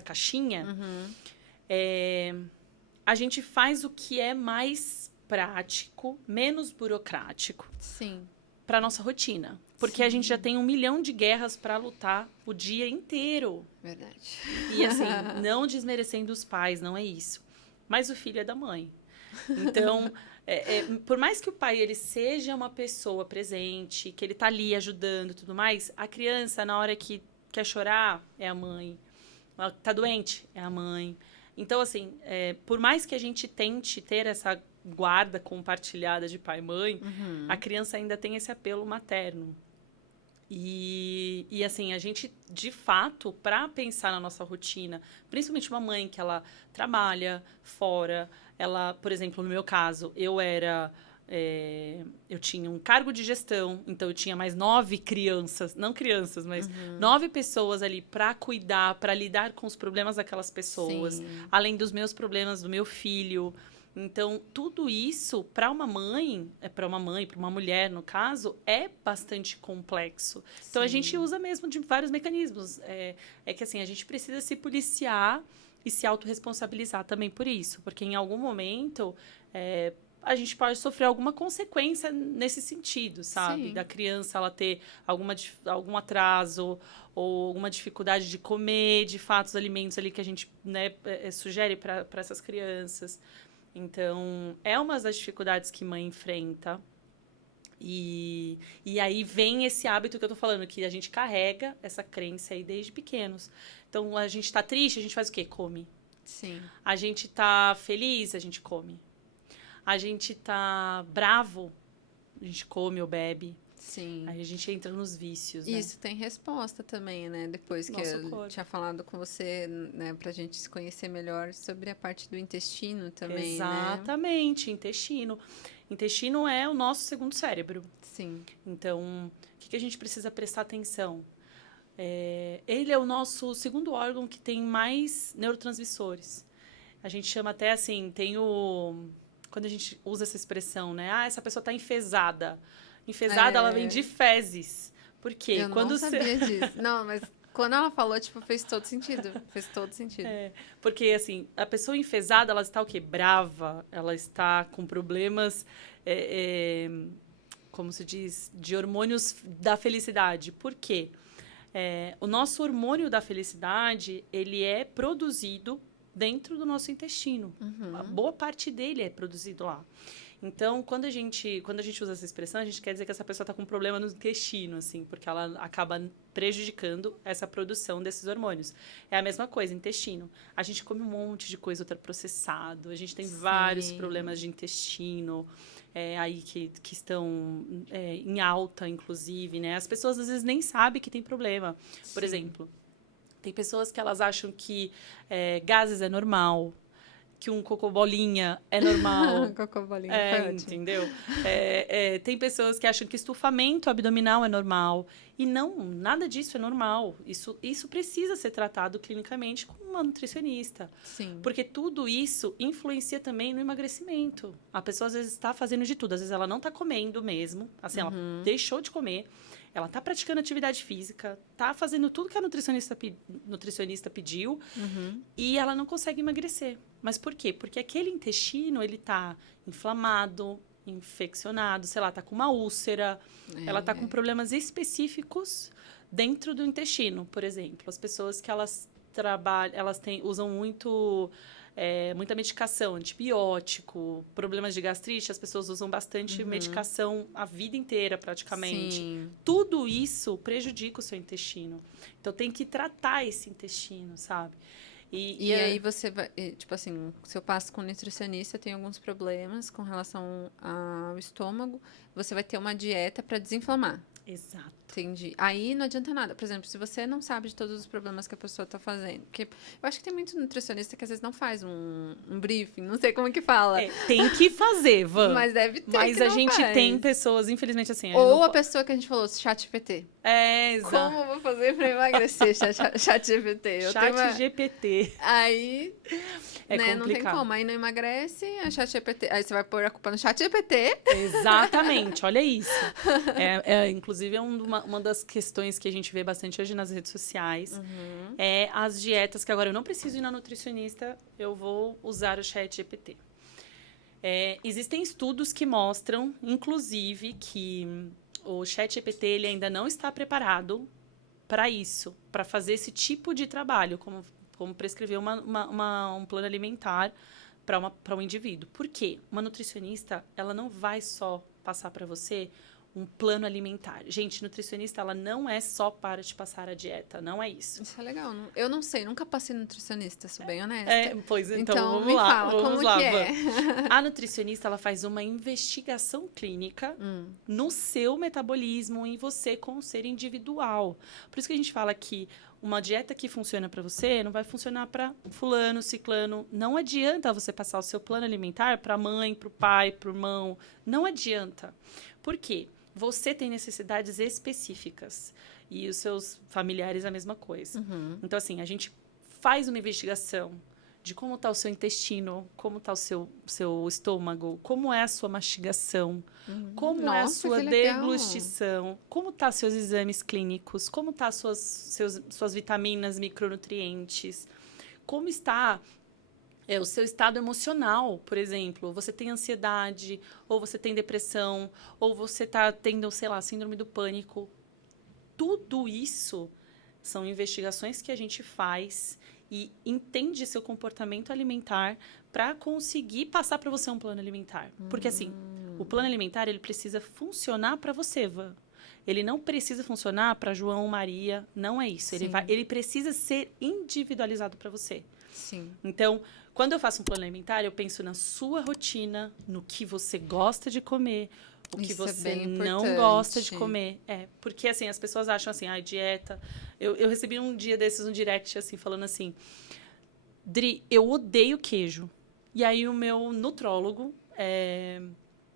caixinha. A gente faz o que é mais prático, menos burocrático. Sim. Para nossa rotina. Porque a gente já tem 1 milhão de guerras para lutar o dia inteiro. Verdade. E assim, não desmerecendo os pais, não é isso. Mas o filho é da mãe. Então, por mais que o pai ele seja uma pessoa presente, que ele tá ali ajudando e tudo mais, a criança, na hora que quer chorar, é a mãe. Ela tá doente, é a mãe. Então, assim, por mais que a gente tente ter essa guarda compartilhada de pai e mãe, a criança ainda tem esse apelo materno. E assim, a gente, de fato, para pensar na nossa rotina, principalmente uma mãe que ela trabalha fora, ela, por exemplo, no meu caso, eu tinha um cargo de gestão, então eu tinha mais 9 crianças, não crianças, mas 9 pessoas ali para cuidar, para lidar com os problemas daquelas pessoas, Sim. além dos meus problemas do meu filho. Então, tudo isso, para uma mãe, para uma mulher, no caso, é bastante complexo. Então, a gente usa mesmo de vários mecanismos. É que, assim, a gente precisa se policiar e se autorresponsabilizar também por isso. Porque, em algum momento, a gente pode sofrer alguma consequência nesse sentido, sabe? Sim. Da criança, ela ter algum atraso ou alguma dificuldade de comer, de fato, os alimentos ali que a gente, né, sugere para essas crianças. Então, é uma das dificuldades que mãe enfrenta. E aí vem esse hábito que eu tô falando, que a gente carrega essa crença aí desde pequenos. Então, a gente tá triste, a gente faz o quê? Come. Sim. A gente tá feliz, a gente come. A gente tá bravo, a gente come ou bebe. Sim. Aí a gente entra nos vícios, né? Isso tem resposta também, né? Depois que Nosso eu corpo. tinha falado com você, né, pra gente se conhecer melhor sobre a parte do intestino também, né? Exatamente, intestino. Intestino é o nosso segundo cérebro. Sim. Então, o que a gente precisa prestar atenção? Ele é o nosso segundo órgão que tem mais neurotransmissores. A gente chama até assim, quando a gente usa essa expressão, né? Ah, essa pessoa está enfesada. Enfesada, ela vem de fezes. Por quê? Eu não sabia disso. Não, mas quando ela falou, tipo, fez todo sentido. Fez todo sentido. Porque, assim, a pessoa enfesada, ela está o quê? Brava. Ela está com problemas, como se diz, de hormônios da felicidade. Por quê? O nosso hormônio da felicidade, ele é produzido dentro do nosso intestino. A boa parte dele é produzido lá. Então, quando a gente usa essa expressão, a gente quer dizer que essa pessoa está com um problema no intestino, assim, porque ela acaba prejudicando essa produção desses hormônios. É a mesma coisa, intestino. A gente come um monte de coisa ultraprocessado, a gente tem vários problemas de intestino aí que estão em alta, inclusive, né? As pessoas, às vezes, nem sabem que tem problema. Por exemplo, tem pessoas que elas acham que gases é normal, que um cocô bolinha é normal. Cocô bolinha foi ótimo. Entendeu? Tem pessoas que acham que estufamento abdominal é normal. E não, nada disso é normal. Isso precisa ser tratado clinicamente com uma nutricionista. Sim. Porque tudo isso influencia também no emagrecimento. A pessoa, às vezes, está fazendo de tudo. Às vezes, ela não está comendo mesmo. Assim, ela deixou de comer. Ela está praticando atividade física, está fazendo tudo que a nutricionista pediu e ela não consegue emagrecer. Mas por quê? Porque aquele intestino, ele está inflamado, infeccionado, sei lá, está com uma úlcera, ela está com problemas específicos dentro do intestino, por exemplo. As pessoas que elas trabalham, usam muita medicação, antibiótico, problemas de gastrite, as pessoas usam bastante medicação a vida inteira, praticamente. Sim. Tudo isso prejudica o seu intestino. Então, tem que tratar esse intestino, sabe? E aí você vai, tipo assim, se eu passo com um nutricionista, eu tenho alguns problemas com relação ao estômago, você vai ter uma dieta para desinflamar. Exato. Entendi. Aí não adianta nada. Por exemplo, se você não sabe de todos os problemas que a pessoa tá fazendo. Porque eu acho que tem muito nutricionista que às vezes não faz um briefing, não sei como que fala. Tem que fazer, Van. Mas deve ter. Mas que a não gente faz. tem pessoas, infelizmente, assim. Ou a pessoa que a gente falou, ChatGPT. Exato. Como eu vou fazer pra emagrecer, ChatGPT? ChatGPT. Aí, né, não tem complicado. como. Aí não emagrece, a ChatGPT. Aí você vai pôr a culpa no ChatGPT. Exatamente, olha isso. Inclusive, uma das questões que a gente vê bastante hoje nas redes sociais é as dietas, que agora eu não preciso ir na nutricionista, eu vou usar o ChatGPT. Existem estudos que mostram, inclusive, que o ChatGPT ele ainda não está preparado para isso, para fazer esse tipo de trabalho, como prescrever um plano alimentar para um indivíduo. Por quê? Uma nutricionista, ela não vai só passar para você um plano alimentar. Gente, nutricionista, ela não é só para te passar a dieta, não é isso. Isso é legal. Eu não sei, nunca passei nutricionista, sou bem honesta. Pois então, Então vamos me lá. fala, Vamos como lá, que é? A nutricionista, ela faz uma investigação clínica no seu metabolismo, em você como ser individual. Por isso que a gente fala que uma dieta que funciona para você não vai funcionar para fulano, ciclano. Não adianta você passar o seu plano alimentar para a mãe, para o pai, para o irmão. Não adianta. Por quê? Você tem necessidades específicas e os seus familiares a mesma coisa. Então, assim, a gente faz uma investigação de como está o seu intestino, como está o seu estômago, como é a sua mastigação, como é a sua deglutição, como está seus exames clínicos, como está suas vitaminas, micronutrientes, como está o seu estado emocional, por exemplo. Você tem ansiedade, ou você tem depressão, ou você está tendo, sei lá, síndrome do pânico. Tudo isso são investigações que a gente faz e entende seu comportamento alimentar para conseguir passar para você um plano alimentar. Porque, assim, o plano alimentar, ele precisa funcionar para você, Van. Ele não precisa funcionar para João, Maria, não é isso. Ele precisa ser individualizado para você. Sim. Então, quando eu faço um plano alimentar, eu penso na sua rotina, no que você gosta de comer, o que você não gosta de comer. Porque, assim, as pessoas acham assim, dieta... Eu recebi um dia desses, um direct, assim, falando assim, Dri, eu odeio queijo. E aí o meu nutrólogo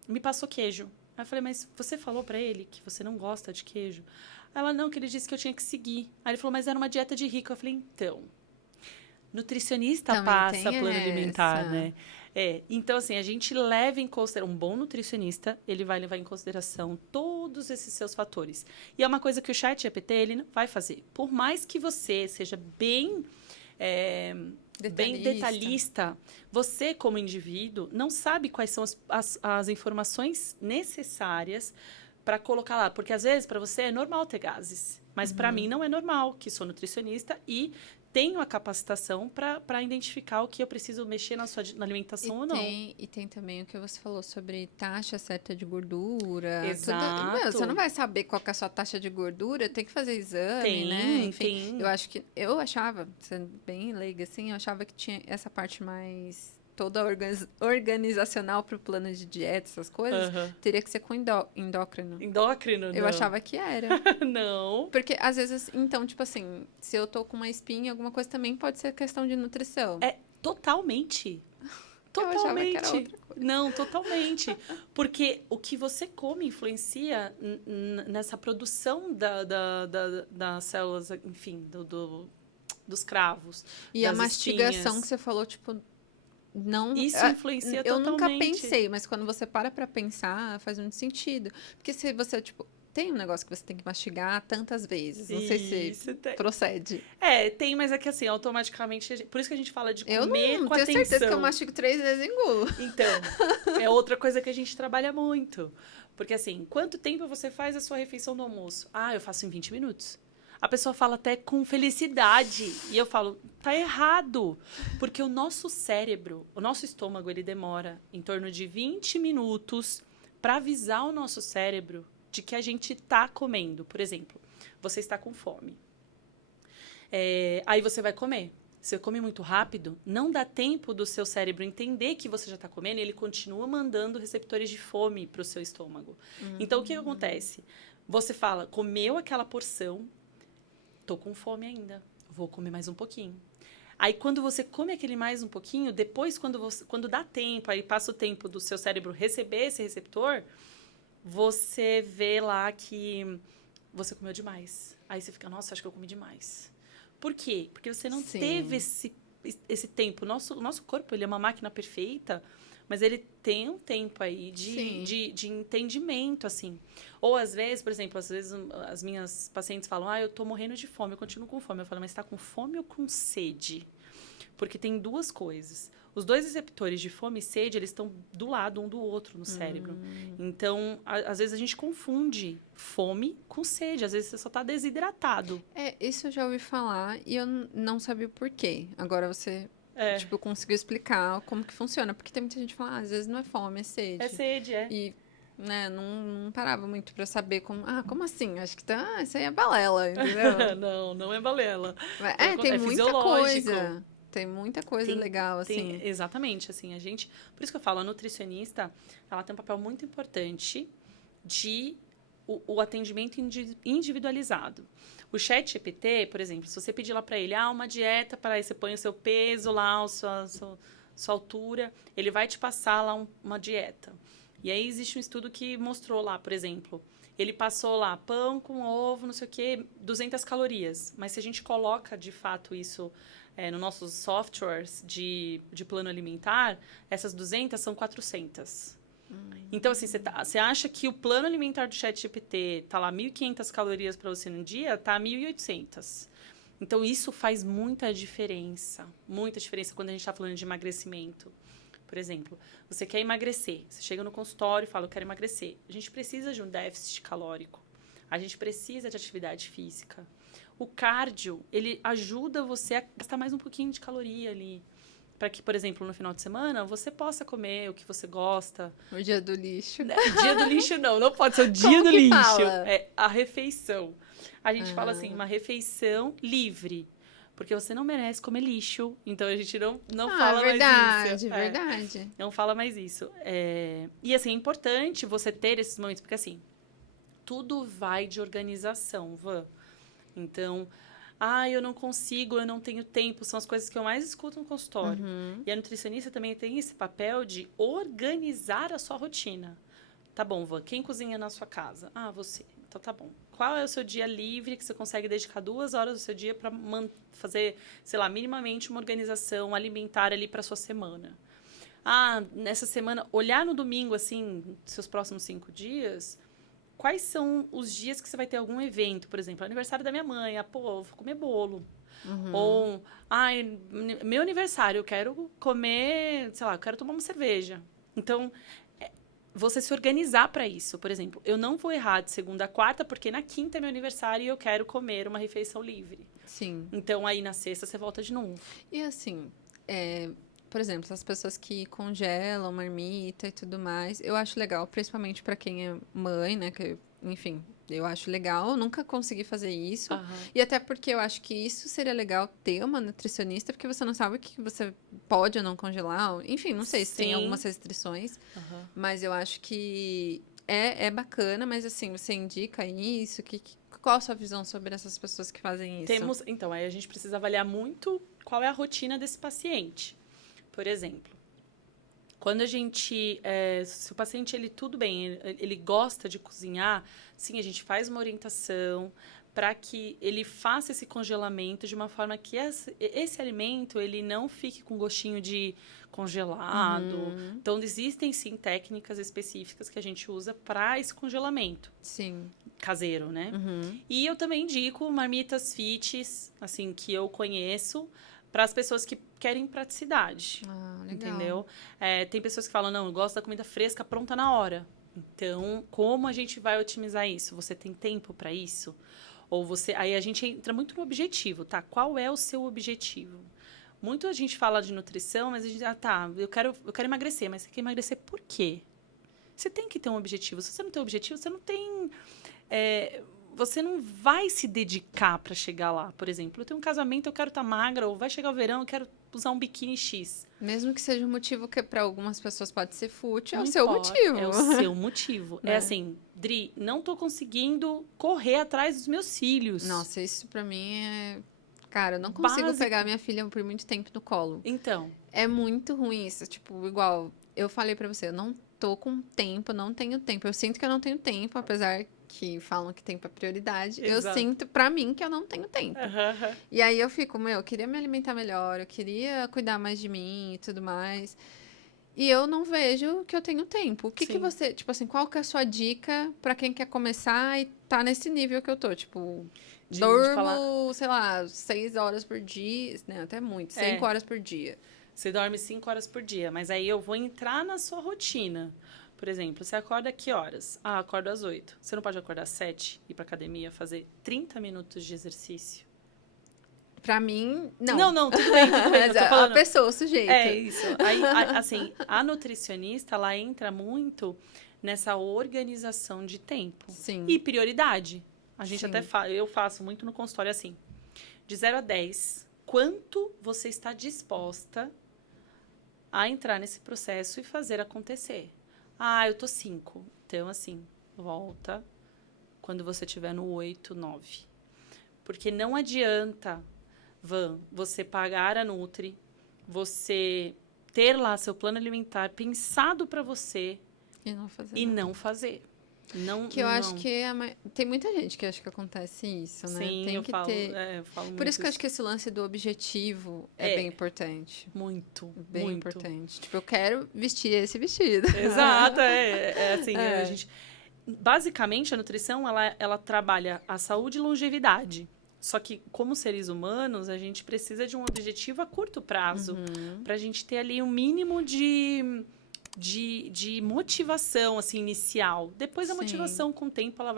me passou queijo. Aí eu falei, mas você falou pra ele que você não gosta de queijo? Ela, não, que ele disse que eu tinha que seguir. Aí ele falou, mas era uma dieta de rico. Eu falei, então... Nutricionista também passa plano alimentar, né? Então, assim, a gente leva em consideração... Um bom nutricionista, ele vai levar em consideração todos esses seus fatores. E é uma coisa que o ChatGPT, ele não vai fazer. Por mais que você seja bem detalhista, você, como indivíduo, não sabe quais são as informações necessárias para colocar lá. Porque, às vezes, para você é normal ter gases. Mas, para mim, não é normal, que sou nutricionista e... tenho a capacitação para identificar o que eu preciso mexer na alimentação ou não. E tem também o que você falou sobre taxa certa de gordura. Exato. Você não vai saber qual que é a sua taxa de gordura, tem que fazer exame, né? Enfim, eu achava, sendo bem leiga assim, eu achava que tinha essa parte mais toda organizacional para o plano de dieta, essas coisas, teria que ser com endócrino. Endócrino, Eu achava que era. Não. Porque, às vezes, então, tipo assim, se eu tô com uma espinha, alguma coisa também pode ser questão de nutrição. Totalmente. Eu achava que era outra coisa. Não, totalmente. Porque o que você come influencia nessa produção das células, enfim, dos cravos. E a mastigação que você falou, tipo... Não, isso influencia eu totalmente. Eu nunca pensei, mas quando você para pensar, faz muito sentido. Porque se você, tipo, tem um negócio que você tem que mastigar tantas vezes. Não sei se procede. Tem, mas é que assim, automaticamente... Por isso que a gente fala de comer eu não com atenção. tenho certeza que eu mastigo 3 vezes e engulo. Então, é outra coisa que a gente trabalha muito. Porque assim, quanto tempo você faz a sua refeição do almoço? Eu faço em 20 minutos. A pessoa fala até com felicidade. E eu falo, tá errado. Porque o nosso cérebro, o nosso estômago, ele demora em torno de 20 minutos para avisar o nosso cérebro de que a gente tá comendo. Por exemplo, você está com fome. Aí você vai comer. Você come muito rápido, não dá tempo do seu cérebro entender que você já está comendo e ele continua mandando receptores de fome para o seu estômago. Então, o que acontece? Você fala, comeu aquela porção, tô com fome ainda, vou comer mais um pouquinho. Aí, quando você come aquele mais um pouquinho, depois, quando dá tempo, aí passa o tempo do seu cérebro receber esse receptor, você vê lá que você comeu demais. Aí você fica, nossa, acho que eu comi demais. Por quê? Porque você não teve esse tempo. O nosso corpo, ele é uma máquina perfeita, mas ele tem um tempo aí de entendimento, assim. Ou, às vezes, por exemplo, as minhas pacientes falam, eu tô morrendo de fome, eu continuo com fome. Eu falo, mas tá com fome ou com sede? Porque tem duas coisas. Os dois receptores de fome e sede, eles estão do lado um do outro no cérebro. Então, às vezes a gente confunde fome com sede. Às vezes você só tá desidratado. Isso eu já ouvi falar e eu não sabia o porquê. Agora você... conseguiu explicar como que funciona. Porque tem muita gente que fala, às vezes não é fome, é sede. É sede, E né? Não parava muito pra saber como. Ah, como assim? Acho que isso aí é balela, entendeu? Não é balela. Tem É muita fisiológico. coisa. Tem muita coisa legal, assim. Exatamente, assim, a gente... Por isso que eu falo, a nutricionista, ela tem um papel muito importante de o atendimento individualizado. O ChatGPT, por exemplo, se você pedir lá para ele, uma dieta, para aí você põe o seu peso lá, sua altura, ele vai te passar lá uma dieta. E aí existe um estudo que mostrou lá, por exemplo, ele passou lá pão com ovo, não sei o quê, 200 calorias. Mas se a gente coloca, de fato, isso nos nossos softwares de plano alimentar, essas 200 são 400. Então, assim, você acha que o plano alimentar do ChatGPT tá lá 1.500 calorias para você no dia, tá 1.800. Então, isso faz muita diferença quando a gente está falando de emagrecimento. Por exemplo, você quer emagrecer, você chega no consultório e fala, eu quero emagrecer. A gente precisa de um déficit calórico, a gente precisa de atividade física. O cardio, ele ajuda você a gastar mais um pouquinho de caloria ali. Para que, por exemplo, no final de semana, você possa comer o que você gosta. O dia do lixo. Dia do lixo não pode ser o dia Como do que lixo. fala? É a refeição. A gente fala assim, uma refeição livre. Porque você não merece comer lixo. Então, a gente não fala mais isso. Verdade. Não fala mais isso. E, assim, é importante você ter esses momentos. Porque, assim, tudo vai de organização, Van. Então... eu não consigo, eu não tenho tempo. São as coisas que eu mais escuto no consultório. E a nutricionista também tem esse papel de organizar a sua rotina. Tá bom, Van, quem cozinha na sua casa? Você. Então, tá bom. Qual é o seu dia livre que você consegue dedicar 2 horas do seu dia para fazer, sei lá, minimamente uma organização alimentar ali para sua semana? Nessa semana, olhar no domingo, assim, seus próximos 5 dias... Quais são os dias que você vai ter algum evento? Por exemplo, aniversário da minha mãe. Vou comer bolo. Ou, meu aniversário, eu quero comer, sei lá, eu quero tomar uma cerveja. Então, você se organizar para isso. Por exemplo, eu não vou errar de segunda a quarta, porque na quinta é meu aniversário e eu quero comer uma refeição livre. Sim. Então, aí na sexta você volta de novo. E assim, por exemplo, as pessoas que congelam marmita e tudo mais, eu acho legal, principalmente para quem é mãe, né? Que, enfim, eu acho legal. Eu nunca consegui fazer isso. E até porque eu acho que isso seria legal ter uma nutricionista, porque você não sabe o que você pode ou não congelar. Enfim, não sei se tem algumas restrições, mas eu acho que é bacana, mas assim, você indica isso? Qual a sua visão sobre essas pessoas que fazem isso? Então, aí a gente precisa avaliar muito qual é a rotina desse paciente. Por exemplo, quando a gente... se o paciente, tudo bem, ele gosta de cozinhar, sim, a gente faz uma orientação para que ele faça esse congelamento de uma forma que esse alimento ele não fique com gostinho de congelado. Então, existem, sim, técnicas específicas que a gente usa para esse congelamento. Sim. Caseiro, né? E eu também indico marmitas fits, assim, que eu conheço, para as pessoas que querem praticidade. Legal. Entendeu? Tem pessoas que falam, não, eu gosto da comida fresca pronta na hora. Então, como a gente vai otimizar isso? Você tem tempo para isso? Aí a gente entra muito no objetivo, tá? Qual é o seu objetivo? Muito a gente fala de nutrição, mas a gente, eu quero emagrecer, mas você quer emagrecer por quê? Você tem que ter um objetivo. Se você não tem objetivo, você não tem... você não vai se dedicar para chegar lá. Por exemplo, eu tenho um casamento, eu quero estar magra, ou vai chegar o verão, eu quero usar um biquíni X. Mesmo que seja um motivo que para algumas pessoas pode ser fútil, Não é o seu importa, motivo. É o seu motivo. É assim, Dri, não tô conseguindo correr atrás dos meus filhos. Nossa, isso para mim é... Cara, eu não consigo pegar minha filha por muito tempo no colo. Então. É muito ruim isso. Tipo, igual, eu falei pra você, eu não tô com tempo, não tenho tempo. Eu sinto que eu não tenho tempo, apesar que falam que tempo é prioridade. Exato. Eu sinto pra mim que eu não tenho tempo. E aí eu fico, eu queria me alimentar melhor, eu queria cuidar mais de mim e tudo mais. E eu não vejo que eu tenho tempo. O que você, tipo assim, qual que é a sua dica pra quem quer começar e tá nesse nível que eu tô? Tipo, dormo, sei lá, 6 horas por dia, né? Até muito, 5 horas por dia. Você dorme 5 horas por dia, mas aí eu vou entrar na sua rotina. Por exemplo, você acorda que horas? Acordo às 8. Você não pode acordar às 7 e ir pra academia fazer 30 minutos de exercício? Pra mim, não. Não, tudo bem. Eu tô falando. A pessoa, o sujeito. É isso. Aí, assim, a nutricionista, ela entra muito nessa organização de tempo. Sim. E prioridade. A gente Sim. até eu faço muito no consultório assim. De 0 a 10, quanto você está disposta a entrar nesse processo e fazer acontecer? Ah, eu tô 5. Então, assim, volta quando você estiver no 8, 9. Porque não adianta, Van, você pagar a Nutri, você ter lá seu plano alimentar pensado para você E não fazer e nada. não fazer. Não, Que eu acho não. que tem muita gente que acha que acontece isso, né? Sim, Tem eu que falo, ter. eu falo muito Por isso que eu acho que esse lance do objetivo é bem importante. Muito, Bem muito. importante. Tipo, eu quero vestir esse vestido. Exato, assim, É. a gente... Basicamente, a nutrição, ela trabalha a saúde e longevidade. Só que, como seres humanos, a gente precisa de um objetivo a curto prazo. Para a gente ter ali um mínimo de motivação, assim, inicial. Depois, a Sim. motivação, com o tempo, ela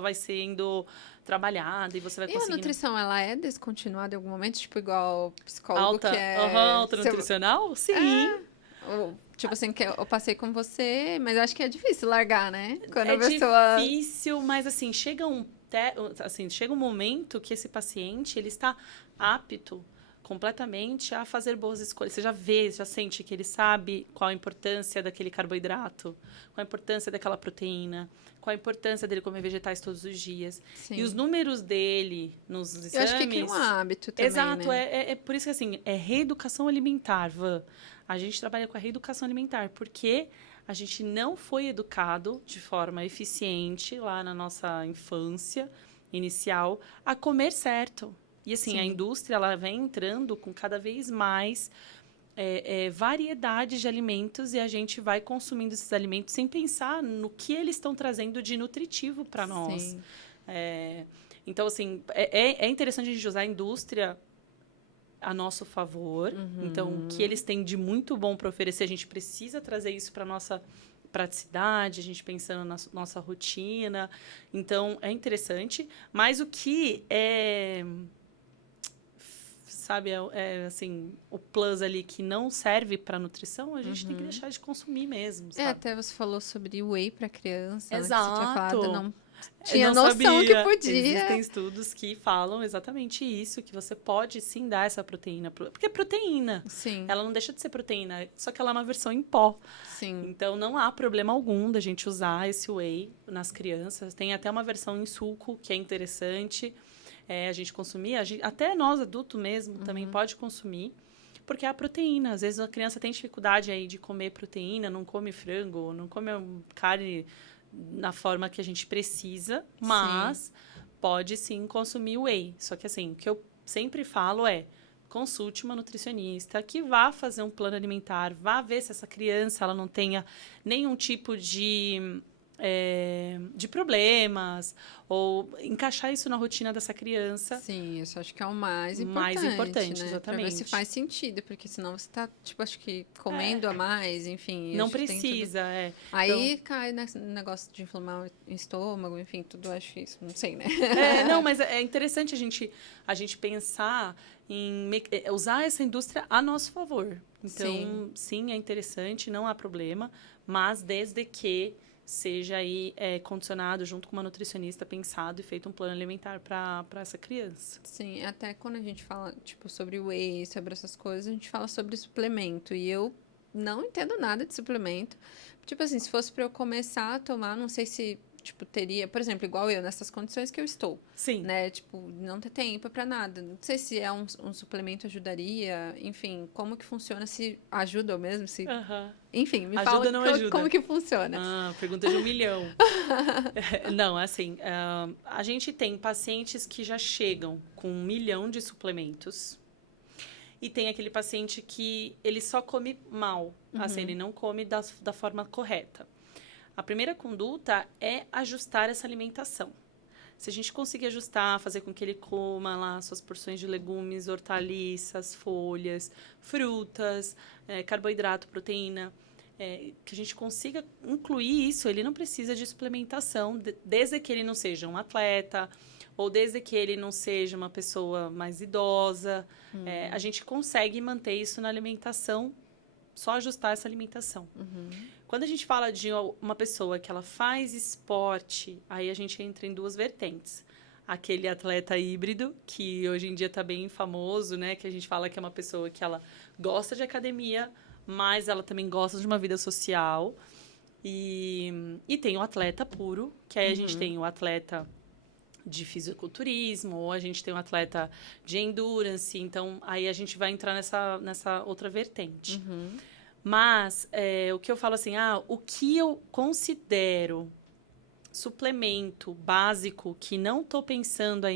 vai sendo trabalhada e você vai E a conseguindo... nutrição, ela é descontinuada em algum momento? Tipo, igual psicólogo Alta, que é... alta seu- nutricional? Sim. ou, tipo assim, que eu passei com você, mas eu acho que é difícil largar, né? Quando É a pessoa... difícil, mas assim, chega um momento que esse paciente, ele está apto completamente a fazer boas escolhas. Você já vê, já sente que ele sabe qual a importância daquele carboidrato, qual a importância daquela proteína, qual a importância dele comer vegetais todos os dias. Sim. E os números dele nos exames... Eu acho que cria um hábito também, Exato, né? é por isso que assim, é reeducação alimentar, Van. A gente trabalha com a reeducação alimentar, porque a gente não foi educado de forma eficiente lá na nossa infância inicial a comer certo. E assim, Sim. a indústria ela vem entrando com cada vez mais variedade de alimentos e a gente vai consumindo esses alimentos sem pensar no que eles estão trazendo de nutritivo para nós. Sim. Então, assim, é interessante a gente usar a indústria a nosso favor. Então, o que eles têm de muito bom para oferecer, a gente precisa trazer isso para nossa praticidade, a gente pensando na nossa rotina. Então, é interessante. Mas o que sabe, assim, o plus ali que não serve para nutrição, a gente tem que deixar de consumir mesmo, sabe? Até você falou sobre whey para criança, né, que Exato. você tinha falado, eu não Eu tinha não noção sabia. que podia. Existem estudos que falam exatamente isso, que você pode sim dar essa proteína. Porque é proteína. Sim, Ela não deixa de ser proteína, só que ela é uma versão em pó. sim. Então, não há problema algum da gente usar esse whey nas crianças. Tem até uma versão em suco, que é interessante a gente consumir. Até nós, adultos mesmo, também pode consumir. Porque é a proteína. Às vezes, a criança tem dificuldade aí de comer proteína, não come frango, não come carne na forma que a gente precisa, mas pode sim consumir whey. Só que assim, o que eu sempre falo é: consulte uma nutricionista que vá fazer um plano alimentar, vá ver se essa criança ela não tenha nenhum tipo de problemas, ou encaixar isso na rotina dessa criança. Sim, isso acho que é o mais Mais importante, né? Pra ver se exatamente. faz sentido, porque senão você tá, tipo, acho que comendo a mais, enfim. Não acho que tem tudo. precisa, Aí cai nesse negócio de inflamar o estômago, enfim, tudo, acho que isso, não sei, né? Não, mas é interessante a gente pensar em usar essa indústria a nosso favor. Então, sim, é interessante, não há problema, mas desde que seja aí condicionado junto com uma nutricionista, pensado e feito um plano alimentar para essa criança. Sim, até quando a gente fala, tipo, sobre whey, sobre essas coisas, a gente fala sobre suplemento. E eu não entendo nada de suplemento. Tipo assim, se fosse para eu começar a tomar, não sei se, tipo, teria, por exemplo, igual eu, nessas condições que eu estou. Sim. Né? Tipo, não ter tempo para nada. Não sei se é um suplemento ajudaria, enfim, como que funciona, se ajuda ou mesmo, se... Enfim, me ajuda fala ou não ajuda? Como que funciona. Pergunta de 1 milhão. Não, assim, a gente tem pacientes que já chegam com 1 milhão de suplementos e tem aquele paciente que ele só come mal, assim, ele não come da forma correta. A primeira conduta é ajustar essa alimentação. Se a gente conseguir ajustar, fazer com que ele coma lá suas porções de legumes, hortaliças, folhas, frutas, carboidrato, proteína, que a gente consiga incluir isso, ele não precisa de suplementação, desde que ele não seja um atleta, ou desde que ele não seja uma pessoa mais idosa. A gente consegue manter isso na alimentação, só ajustar essa alimentação. Quando a gente fala de uma pessoa que ela faz esporte, aí a gente entra em duas vertentes. Aquele atleta híbrido, que hoje em dia está bem famoso, né? Que a gente fala que é uma pessoa que ela gosta de academia, mas ela também gosta de uma vida social. E tem o atleta puro, que aí a gente tem o atleta de fisiculturismo, ou a gente tem um atleta de endurance. Então, aí a gente vai entrar nessa outra vertente. Mas, o que eu falo assim, o que eu considero suplemento básico, que não estou pensando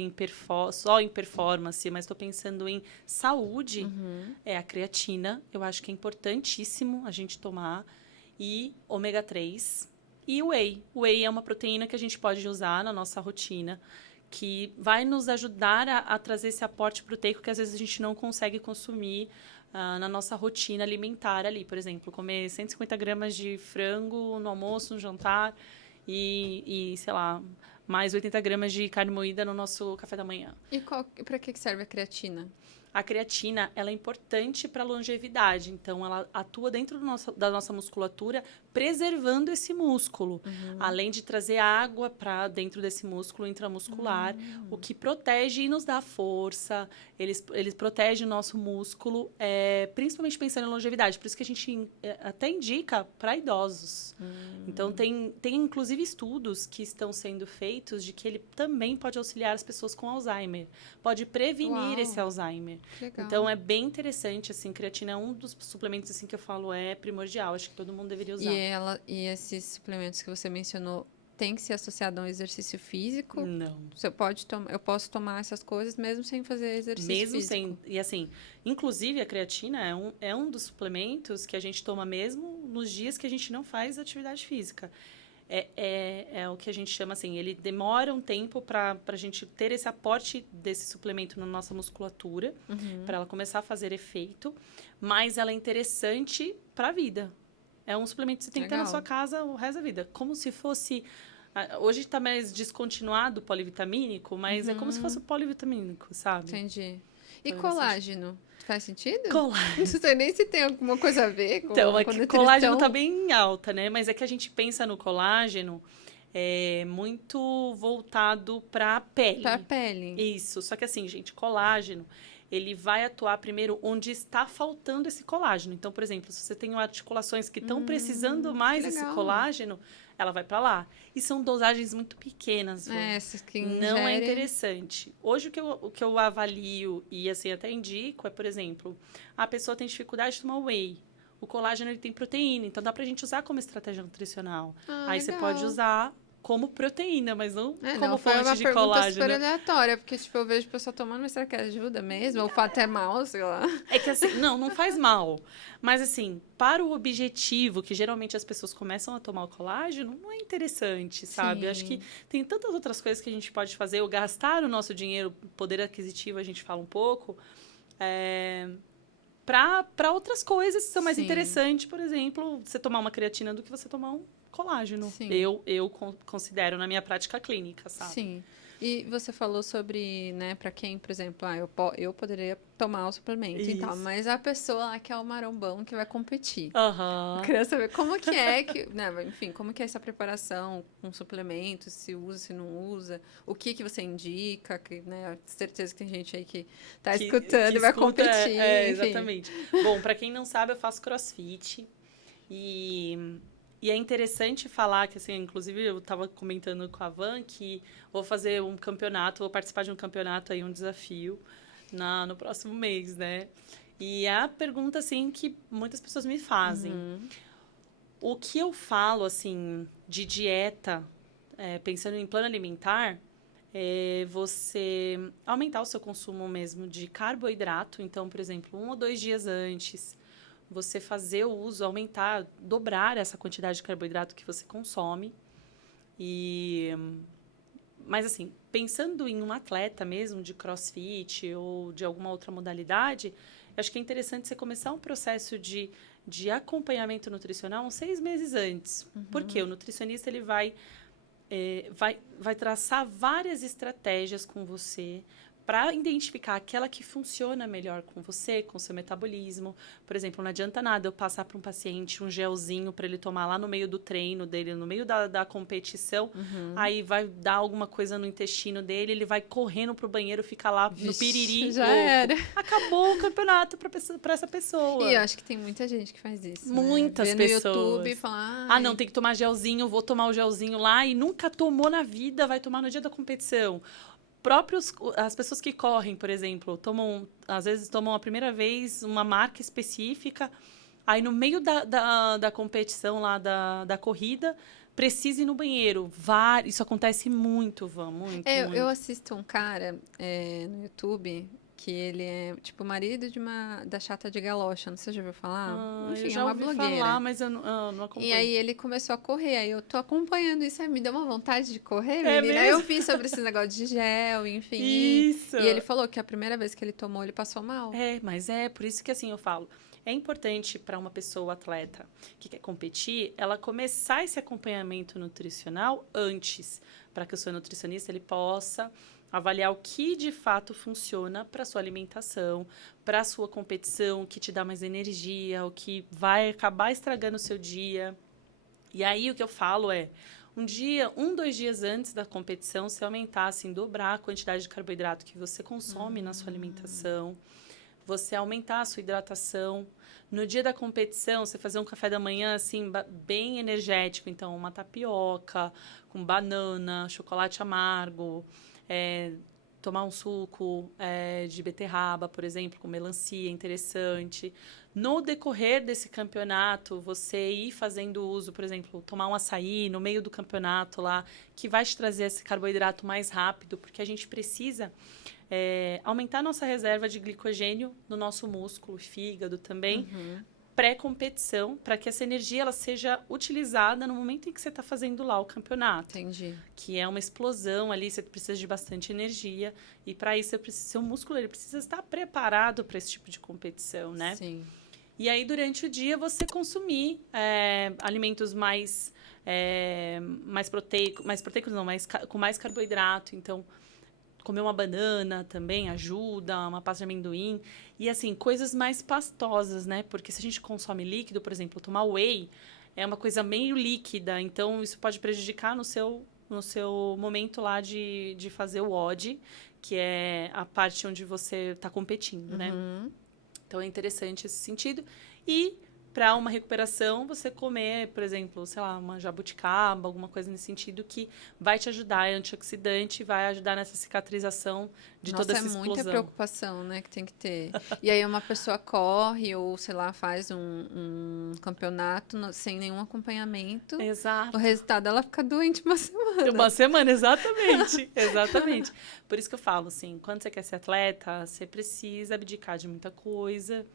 só em performance, mas estou pensando em saúde, é a creatina. Eu acho que é importantíssimo a gente tomar. E ômega 3 e whey. O whey é uma proteína que a gente pode usar na nossa rotina, que vai nos ajudar a trazer esse aporte proteico que às vezes a gente não consegue consumir na nossa rotina alimentar ali. Por exemplo, comer 150 gramas de frango no almoço, no jantar e sei lá, mais 80 gramas de carne moída no nosso café da manhã. E para que serve a creatina? A creatina, ela é importante para a longevidade, então ela atua dentro da nossa musculatura, preservando esse músculo, além de trazer água para dentro desse músculo intramuscular, o que protege e nos dá força, eles protegem o nosso músculo, principalmente pensando em longevidade, por isso que a gente até indica para idosos. Então, tem inclusive estudos que estão sendo feitos de que ele também pode auxiliar as pessoas com Alzheimer, pode prevenir esse Alzheimer. Legal. Então, é bem interessante, assim, creatina é um dos suplementos, assim, que eu falo é primordial, acho que todo mundo deveria usar. E esses suplementos que você mencionou, tem que ser associado a um exercício físico? Não. Eu posso tomar essas coisas mesmo sem fazer exercício mesmo físico? Sem, e assim, inclusive a creatina é um dos suplementos que a gente toma mesmo nos dias que a gente não faz atividade física. É o que a gente chama assim, ele demora um tempo para a gente ter esse aporte desse suplemento na nossa musculatura, para ela começar a fazer efeito, mas ela é interessante para a vida. É um suplemento que você tem que ter na sua casa o resto da vida. Como se fosse... Hoje está mais descontinuado o polivitamínico, mas é como se fosse o polivitamínico, sabe? Entendi. E colágeno? Faz sentido? Colágeno. Não sei nem se tem alguma coisa a ver com Então, é com que nutrição. colágeno tá bem em alta, né? Mas é que a gente pensa no colágeno muito voltado para a pele. Para a pele. Isso. Só que assim, gente, colágeno, ele vai atuar primeiro onde está faltando esse colágeno. Então, por exemplo, se você tem articulações que estão precisando mais desse colágeno, ela vai para lá. E são dosagens muito pequenas. Essas que não é interessante. Hoje, o que eu avalio e assim até indico é, por exemplo, a pessoa tem dificuldade de tomar whey. O colágeno ele tem proteína, então dá pra gente usar como estratégia nutricional. Aí legal. você pode usar como proteína, mas não como não, foi fonte uma de pergunta colágeno. super aleatória, porque tipo, eu vejo pessoa tomando, mas será que ajuda mesmo? Ou o fato é mal, sei lá. É que assim, não faz mal. Mas assim, para o objetivo, que geralmente as pessoas começam a tomar o colágeno, não é interessante, sabe? Sim. Eu acho que tem tantas outras coisas que a gente pode fazer. O gastar o nosso dinheiro, poder aquisitivo, a gente fala um pouco, para outras coisas que são mais interessantes. Por exemplo, você tomar uma creatina do que você tomar um colágeno. Sim. Eu considero na minha prática clínica, sabe? Sim. E você falou sobre, né, para quem, por exemplo, eu poderia tomar o suplemento e tal, mas a pessoa lá que é o marombão que vai competir. Eu queria saber como que né, enfim, como que é essa preparação com suplementos, se usa, se não usa, o que você indica, que, né, certeza que tem gente aí que tá escutando e vai competir. Exatamente. Bom, para quem não sabe, eu faço CrossFit e é interessante falar que, assim, inclusive eu estava comentando com a Van que vou fazer um campeonato, vou participar de um campeonato aí, um desafio no próximo mês, né? E é a pergunta, assim, que muitas pessoas me fazem. O que eu falo, assim, de dieta, pensando em plano alimentar, é você aumentar o seu consumo mesmo de carboidrato. Então, por exemplo, 1 ou 2 dias antes, você fazer o uso, aumentar, dobrar essa quantidade de carboidrato que você consome. Mas, assim, pensando em um atleta mesmo de crossfit ou de alguma outra modalidade, acho que é interessante você começar um processo de acompanhamento nutricional uns 6 meses antes. Porque o nutricionista ele vai traçar várias estratégias com você para identificar aquela que funciona melhor com você, com o seu metabolismo. Por exemplo, não adianta nada eu passar para um paciente um gelzinho para ele tomar lá no meio do treino dele, no meio da competição, aí vai dar alguma coisa no intestino dele, ele vai correndo pro banheiro, fica lá no piriri, já louco. era. Acabou o campeonato para essa pessoa. E eu acho que tem muita gente que faz isso. Muitas né? pessoas. No YouTube e falar, Ah, não, tem que tomar gelzinho, vou tomar o gelzinho lá e nunca tomou na vida, vai tomar no dia da competição. As pessoas que correm, por exemplo, às vezes tomam a primeira vez uma marca específica, aí no meio da competição lá, da corrida, precisa ir no banheiro. Isso acontece muito, muito, muito. Eu assisto um cara no YouTube que ele é, tipo, marido da Chata de Galocha, não sei se você já ouviu falar? Enfim, eu já é uma ouvi blogueira. falar, mas eu não acompanho. E aí ele começou a correr, aí eu tô acompanhando isso, aí me deu uma vontade de correr, É menina. Aí eu mesmo? vi sobre esse negócio de gel, enfim. Isso! E ele falou que a primeira vez que ele tomou, ele passou mal. Mas por isso que assim eu falo. É importante para uma pessoa atleta que quer competir, ela começar esse acompanhamento nutricional antes, para que o seu nutricionista ele possa avaliar o que de fato funciona para sua alimentação, para a sua competição, o que te dá mais energia, o que vai acabar estragando o seu dia. E aí o que eu falo é, 2 dias antes da competição, se aumentar, assim, dobrar a quantidade de carboidrato que você consome na sua alimentação, você aumentar a sua hidratação. No dia da competição, você fazer um café da manhã, assim, bem energético. Então, uma tapioca com banana, chocolate amargo, tomar um suco de beterraba, por exemplo, com melancia, interessante. No decorrer desse campeonato, você ir fazendo uso, por exemplo, tomar um açaí no meio do campeonato lá, que vai te trazer esse carboidrato mais rápido, porque a gente precisa aumentar a nossa reserva de glicogênio no nosso músculo, fígado também, pré-competição, para que essa energia ela seja utilizada no momento em que você está fazendo lá o campeonato. Entendi. Que é uma explosão ali, você precisa de bastante energia. E para isso, seu músculo ele precisa estar preparado para esse tipo de competição, né? Sim. E aí, durante o dia, você consumir alimentos mais proteicos, não, com mais carboidrato. Então, comer uma banana também ajuda, uma pasta de amendoim. E, assim, coisas mais pastosas, né? Porque se a gente consome líquido, por exemplo, tomar whey é uma coisa meio líquida. Então, isso pode prejudicar no seu momento lá de fazer o WOD, que é a parte onde você está competindo, né? Então, é interessante esse sentido. E, para uma recuperação, você comer, por exemplo, sei lá, uma jabuticaba, alguma coisa nesse sentido que vai te ajudar, é antioxidante, vai ajudar nessa cicatrização de toda essa explosão. É muita preocupação, né, que tem que ter. E aí uma pessoa corre ou, sei lá, faz um campeonato sem nenhum acompanhamento. Exato. O resultado, ela fica doente uma semana. Uma semana, exatamente. Exatamente. Por isso que eu falo, assim, quando você quer ser atleta, você precisa abdicar de muita coisa.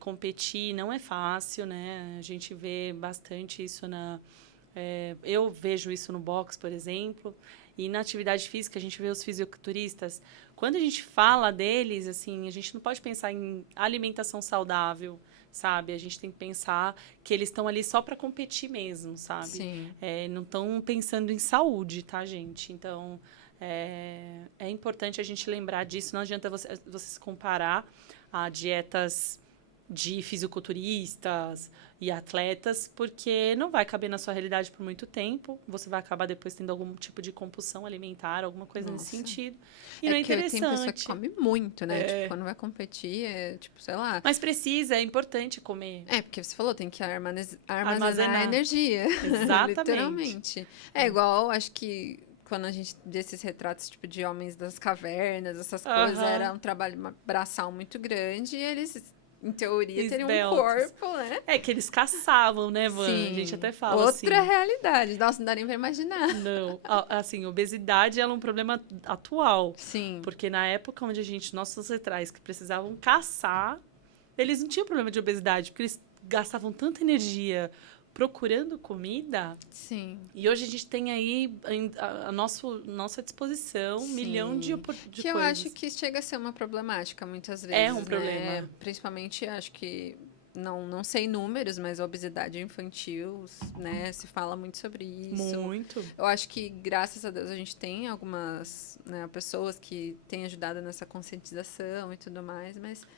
Competir não é fácil, né? A gente vê bastante isso eu vejo isso no boxe, por exemplo, e na atividade física a gente vê os fisiculturistas. Quando a gente fala deles, assim, a gente não pode pensar em alimentação saudável, sabe? A gente tem que pensar que eles estão ali só para competir mesmo, sabe? Sim. Não estão pensando em saúde, tá, gente? Então, é importante a gente lembrar disso. Não adianta você se comparar a dietas de fisiculturistas e atletas, porque não vai caber na sua realidade por muito tempo. Você vai acabar depois tendo algum tipo de compulsão alimentar, alguma coisa nesse sentido. E não é interessante. Tem pessoa que come muito, né? Tipo, quando vai competir, tipo, sei lá. Mas precisa, é importante comer. Porque você falou, tem que armazenar energia. Exatamente. Literalmente. Igual, acho que quando a gente vê esses retratos, tipo, de homens das cavernas, essas coisas, era um trabalho braçal muito grande e eles, em teoria, teriam um corpo, né? Que eles caçavam, né, Van? Sim. A gente até fala Outra realidade. Nossa, não dá nem pra imaginar. Não. Assim, obesidade é um problema atual. Sim. Porque na época onde nossos ancestrais que precisavam caçar, eles não tinham problema de obesidade, porque eles gastavam tanta energia procurando comida. Sim. E hoje a gente tem aí a nossa disposição um milhão de coisas. Que eu acho que chega a ser uma problemática muitas vezes. É um problema. Principalmente, acho que não sei números, mas a obesidade infantil, né, se fala muito sobre isso. Muito. Eu acho que, graças a Deus, a gente tem algumas, né, pessoas que têm ajudado nessa conscientização e tudo mais,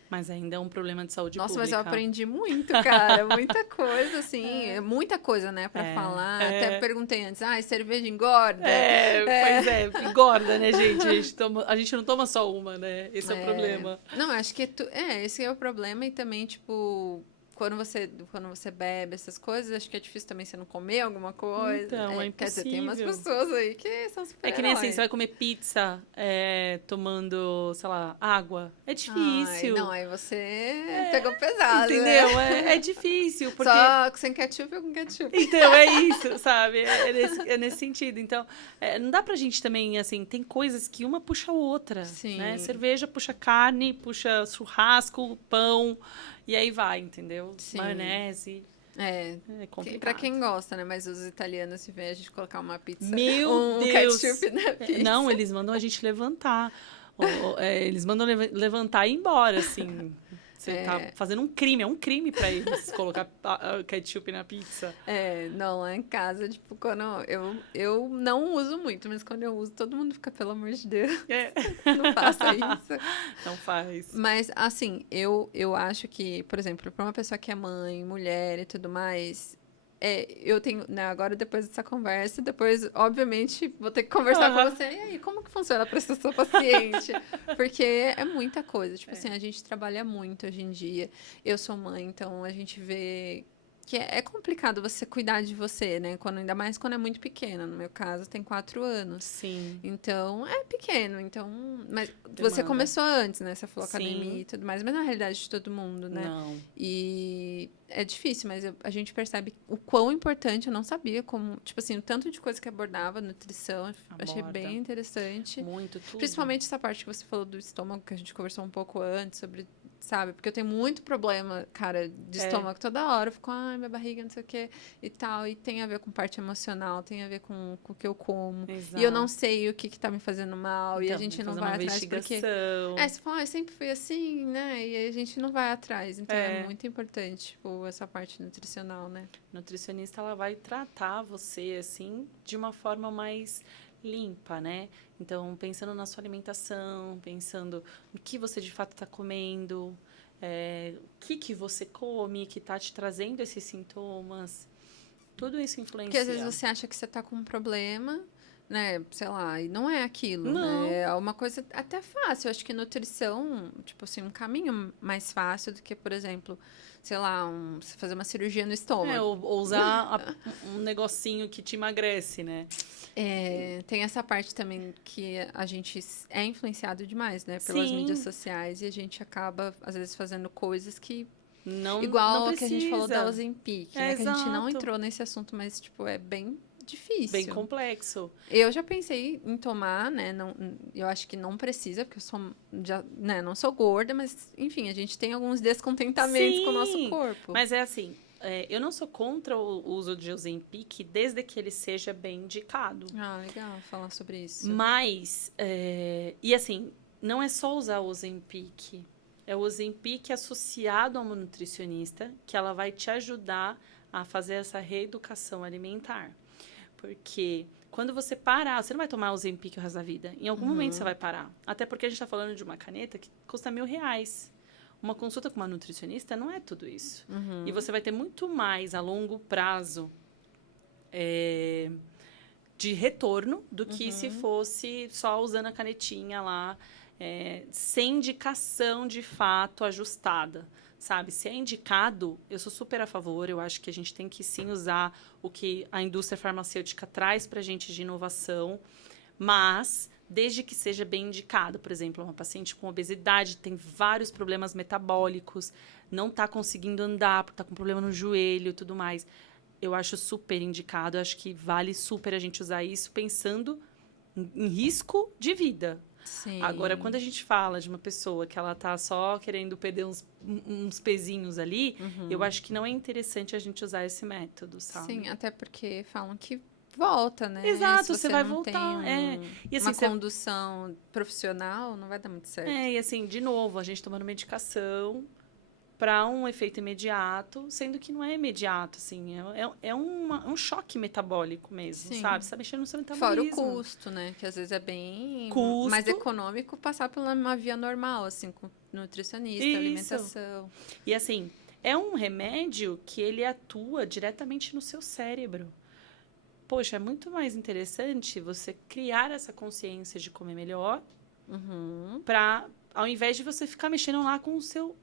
Mas ainda é um problema de saúde nossa, pública. mas eu aprendi muito, cara. Muita coisa, assim. Muita coisa, né, pra falar. Até perguntei antes, cerveja engorda? Pois é, engorda, né, gente? A gente não toma só uma, né? Esse é o problema. Não, acho que esse é o problema. E também, tipo, quando você bebe essas coisas, acho que é difícil também você não comer alguma coisa. Então, é Quer dizer, tem umas impossível. pessoas aí que são super É que nem assim, você vai comer pizza tomando, sei lá, água. É difícil. Não, aí você pegou pesado, Entendeu? né? É difícil, porque... Só sem ketchup ou com ketchup. Então, é isso, sabe? É nesse sentido. Então, não dá pra gente também, assim, tem coisas que uma puxa a outra, Sim. né? Cerveja puxa carne, puxa churrasco, pão, e aí vai, entendeu? Sim. Maionese. É complicado. Pra quem gosta, né? Mas os italianos, se vê a gente colocar uma pizza, Meu Deus! ketchup na pizza. Não, eles mandam a gente levantar. Eles mandam levantar e ir embora, assim. Você tá fazendo um crime, é um crime pra eles colocar ketchup na pizza. Não, lá em casa, tipo, quando eu não uso muito, mas quando eu uso, todo mundo fica, pelo amor de Deus, não faça isso. Não faz. Mas, assim, eu acho que, por exemplo, pra uma pessoa que é mãe, mulher e tudo mais, eu tenho, né, agora depois dessa conversa, depois, obviamente, vou ter que conversar com você. E aí, como que funciona pra ser sua paciente? Porque é muita coisa. Tipo assim, a gente trabalha muito hoje em dia. Eu sou mãe, então a gente vê que é complicado você cuidar de você, né? Ainda mais quando é muito pequena. No meu caso, tem 4 anos. Sim. Então, é pequeno. Então, mas Demanda. você começou antes, né? Você falou Sim. academia e tudo mais, mas na realidade de todo mundo, né? Não. E é difícil, mas a gente percebe o quão importante. Eu não sabia como, tipo assim, o tanto de coisa que abordava, nutrição, achei bem interessante. Muito, tudo. Principalmente essa parte que você falou do estômago, que a gente conversou um pouco antes sobre, sabe? Porque eu tenho muito problema, cara, de estômago toda hora. Eu fico, minha barriga, não sei o quê e tal. E tem a ver com parte emocional, tem a ver com o que eu como. Exato. E eu não sei o que tá me fazendo mal. Então, E a gente não vai atrás porque... você fala, eu sempre fui assim, né? E a gente não vai atrás. Então, é muito importante, tipo, essa parte nutricional, né? Nutricionista, ela vai tratar você, assim, de uma forma mais limpa, né? Então, pensando na sua alimentação, pensando no que você de fato está comendo, o que você come que está te trazendo esses sintomas. Tudo isso influencia. Porque às vezes você acha que você está com um problema, né? Sei lá, e não é aquilo, não. né? É uma coisa até fácil. Eu acho que nutrição, tipo assim, um caminho mais fácil do que, por exemplo, sei lá, você fazer uma cirurgia no estômago. Ou usar um negocinho que te emagrece, né? Tem essa parte também que a gente é influenciado demais, né? Pelas mídias sociais. E a gente acaba, às vezes, fazendo coisas que... Igual que a gente falou da Ozempic, né? Que a gente não entrou nesse assunto, mas, tipo, é bem difícil. Bem complexo. Eu já pensei em tomar, né? Eu acho que não precisa, porque não sou gorda, mas, enfim, a gente tem alguns descontentamentos com o nosso corpo. Mas é assim, eu não sou contra o uso de Ozempic desde que ele seja bem indicado. Legal falar sobre isso. Mas, e assim, não é só usar o Ozempic. É o Ozempic associado a uma nutricionista, que ela vai te ajudar a fazer essa reeducação alimentar. Porque quando você parar, você não vai tomar o Ozempic o resto da vida. Em algum momento você vai parar. Até porque a gente está falando de uma caneta que custa R$1.000. Uma consulta com uma nutricionista não é tudo isso. E você vai ter muito mais a longo prazo de retorno do que se fosse só usando a canetinha lá, sem indicação de fato ajustada. Sabe, se é indicado, eu sou super a favor. Eu acho que a gente tem que sim usar o que a indústria farmacêutica traz para a gente de inovação, mas desde que seja bem indicado. Por exemplo, uma paciente com obesidade tem vários problemas metabólicos, não está conseguindo andar, porque está com problema no joelho e tudo mais. Eu acho super indicado, eu acho que vale super a gente usar isso pensando em risco de vida. Sim. Agora, quando a gente fala de uma pessoa que ela tá só querendo perder uns pezinhos ali, eu acho que não é interessante a gente usar esse método, sabe? Sim, até porque falam que volta, né? Exato, Se você vai não voltar. Tem E, assim, uma condução profissional, não vai dar muito certo. E assim, de novo, a gente tomando medicação, para um efeito imediato, sendo que não é imediato, assim, é um choque metabólico mesmo, Sim. sabe? Você tá mexendo no seu Fora o metabolismo. custo, né? Que às vezes é bem Custo. mais econômico passar por uma via normal, assim, com nutricionista, Isso. alimentação. E assim, é um remédio que ele atua diretamente no seu cérebro. Poxa, é muito mais interessante você criar essa consciência de comer melhor, ao invés de você ficar mexendo lá com o seu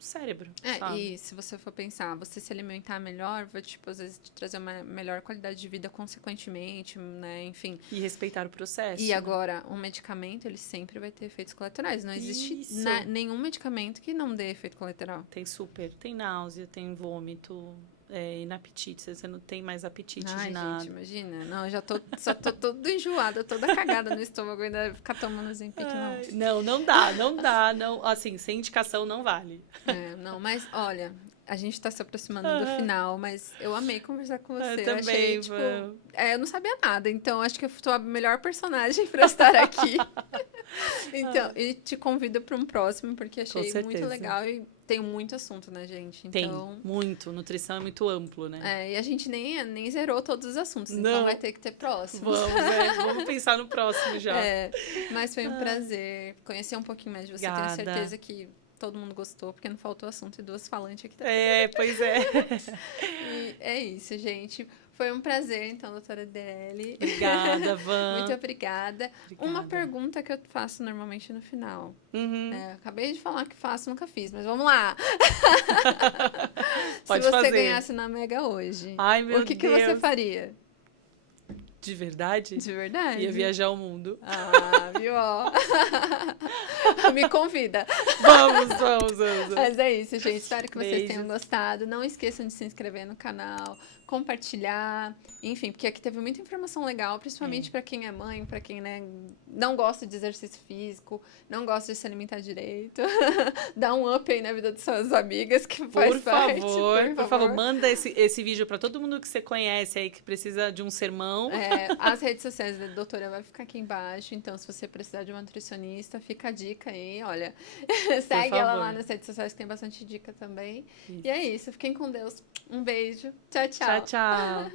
cérebro, sabe? E se você for pensar, você se alimentar melhor, vai, tipo, às vezes te trazer uma melhor qualidade de vida consequentemente, né? Enfim. E respeitar o processo. E agora, um medicamento, ele sempre vai ter efeitos colaterais. Não existe Isso. nenhum medicamento que não dê efeito colateral. Tem náusea, tem vômito, inapetite, você não tem mais apetite Ai, de nada. gente, imagina. Não, eu já só tô toda enjoada, toda cagada no estômago, ainda ficar tomando Zempic, não. Não dá, não. Assim, sem indicação não vale. Não, mas olha, a gente tá se aproximando do final, mas eu amei conversar com você. Eu também, achei, tipo, eu não sabia nada, então acho que eu sou a melhor personagem pra estar aqui. Então, e te convido para um próximo, porque achei muito legal e tem muito assunto, né, gente? Então, tem, muito. Nutrição é muito amplo, né? E a gente nem zerou todos os assuntos, então vai ter que ter próximo. Vamos pensar no próximo já. Mas foi um prazer conhecer um pouquinho mais de você. Obrigada. Tenho certeza que todo mundo gostou, porque não faltou assunto e duas falantes aqui também. Pois é. E é isso, gente. Foi um prazer, então, doutora Adele. Obrigada, Van. Muito obrigada. Uma pergunta que eu faço normalmente no final. Acabei de falar que faço, nunca fiz, mas vamos lá. Pode Se você fazer. ganhasse na Mega hoje, Ai, meu o que você faria? De verdade? De verdade? Ia viajar o mundo. Viu? Me convida. Vamos. Mas é isso, gente. Espero que vocês Beijos. tenham gostado. Não esqueçam de se inscrever no canal, compartilhar, enfim, porque aqui teve muita informação legal, principalmente para quem é mãe, para quem, né, não gosta de exercício físico, não gosta de se alimentar direito. Dá um up aí na vida de suas amigas que faz parte. Por favor, manda esse vídeo para todo mundo que você conhece aí que precisa de um sermão. As redes sociais da doutora vai ficar aqui embaixo, então se você precisar de uma nutricionista, fica a dica aí, olha. Segue ela lá nas redes sociais que tem bastante dica também. Isso. E é isso, fiquem com Deus. Um beijo. Tchau, tchau. Tchau.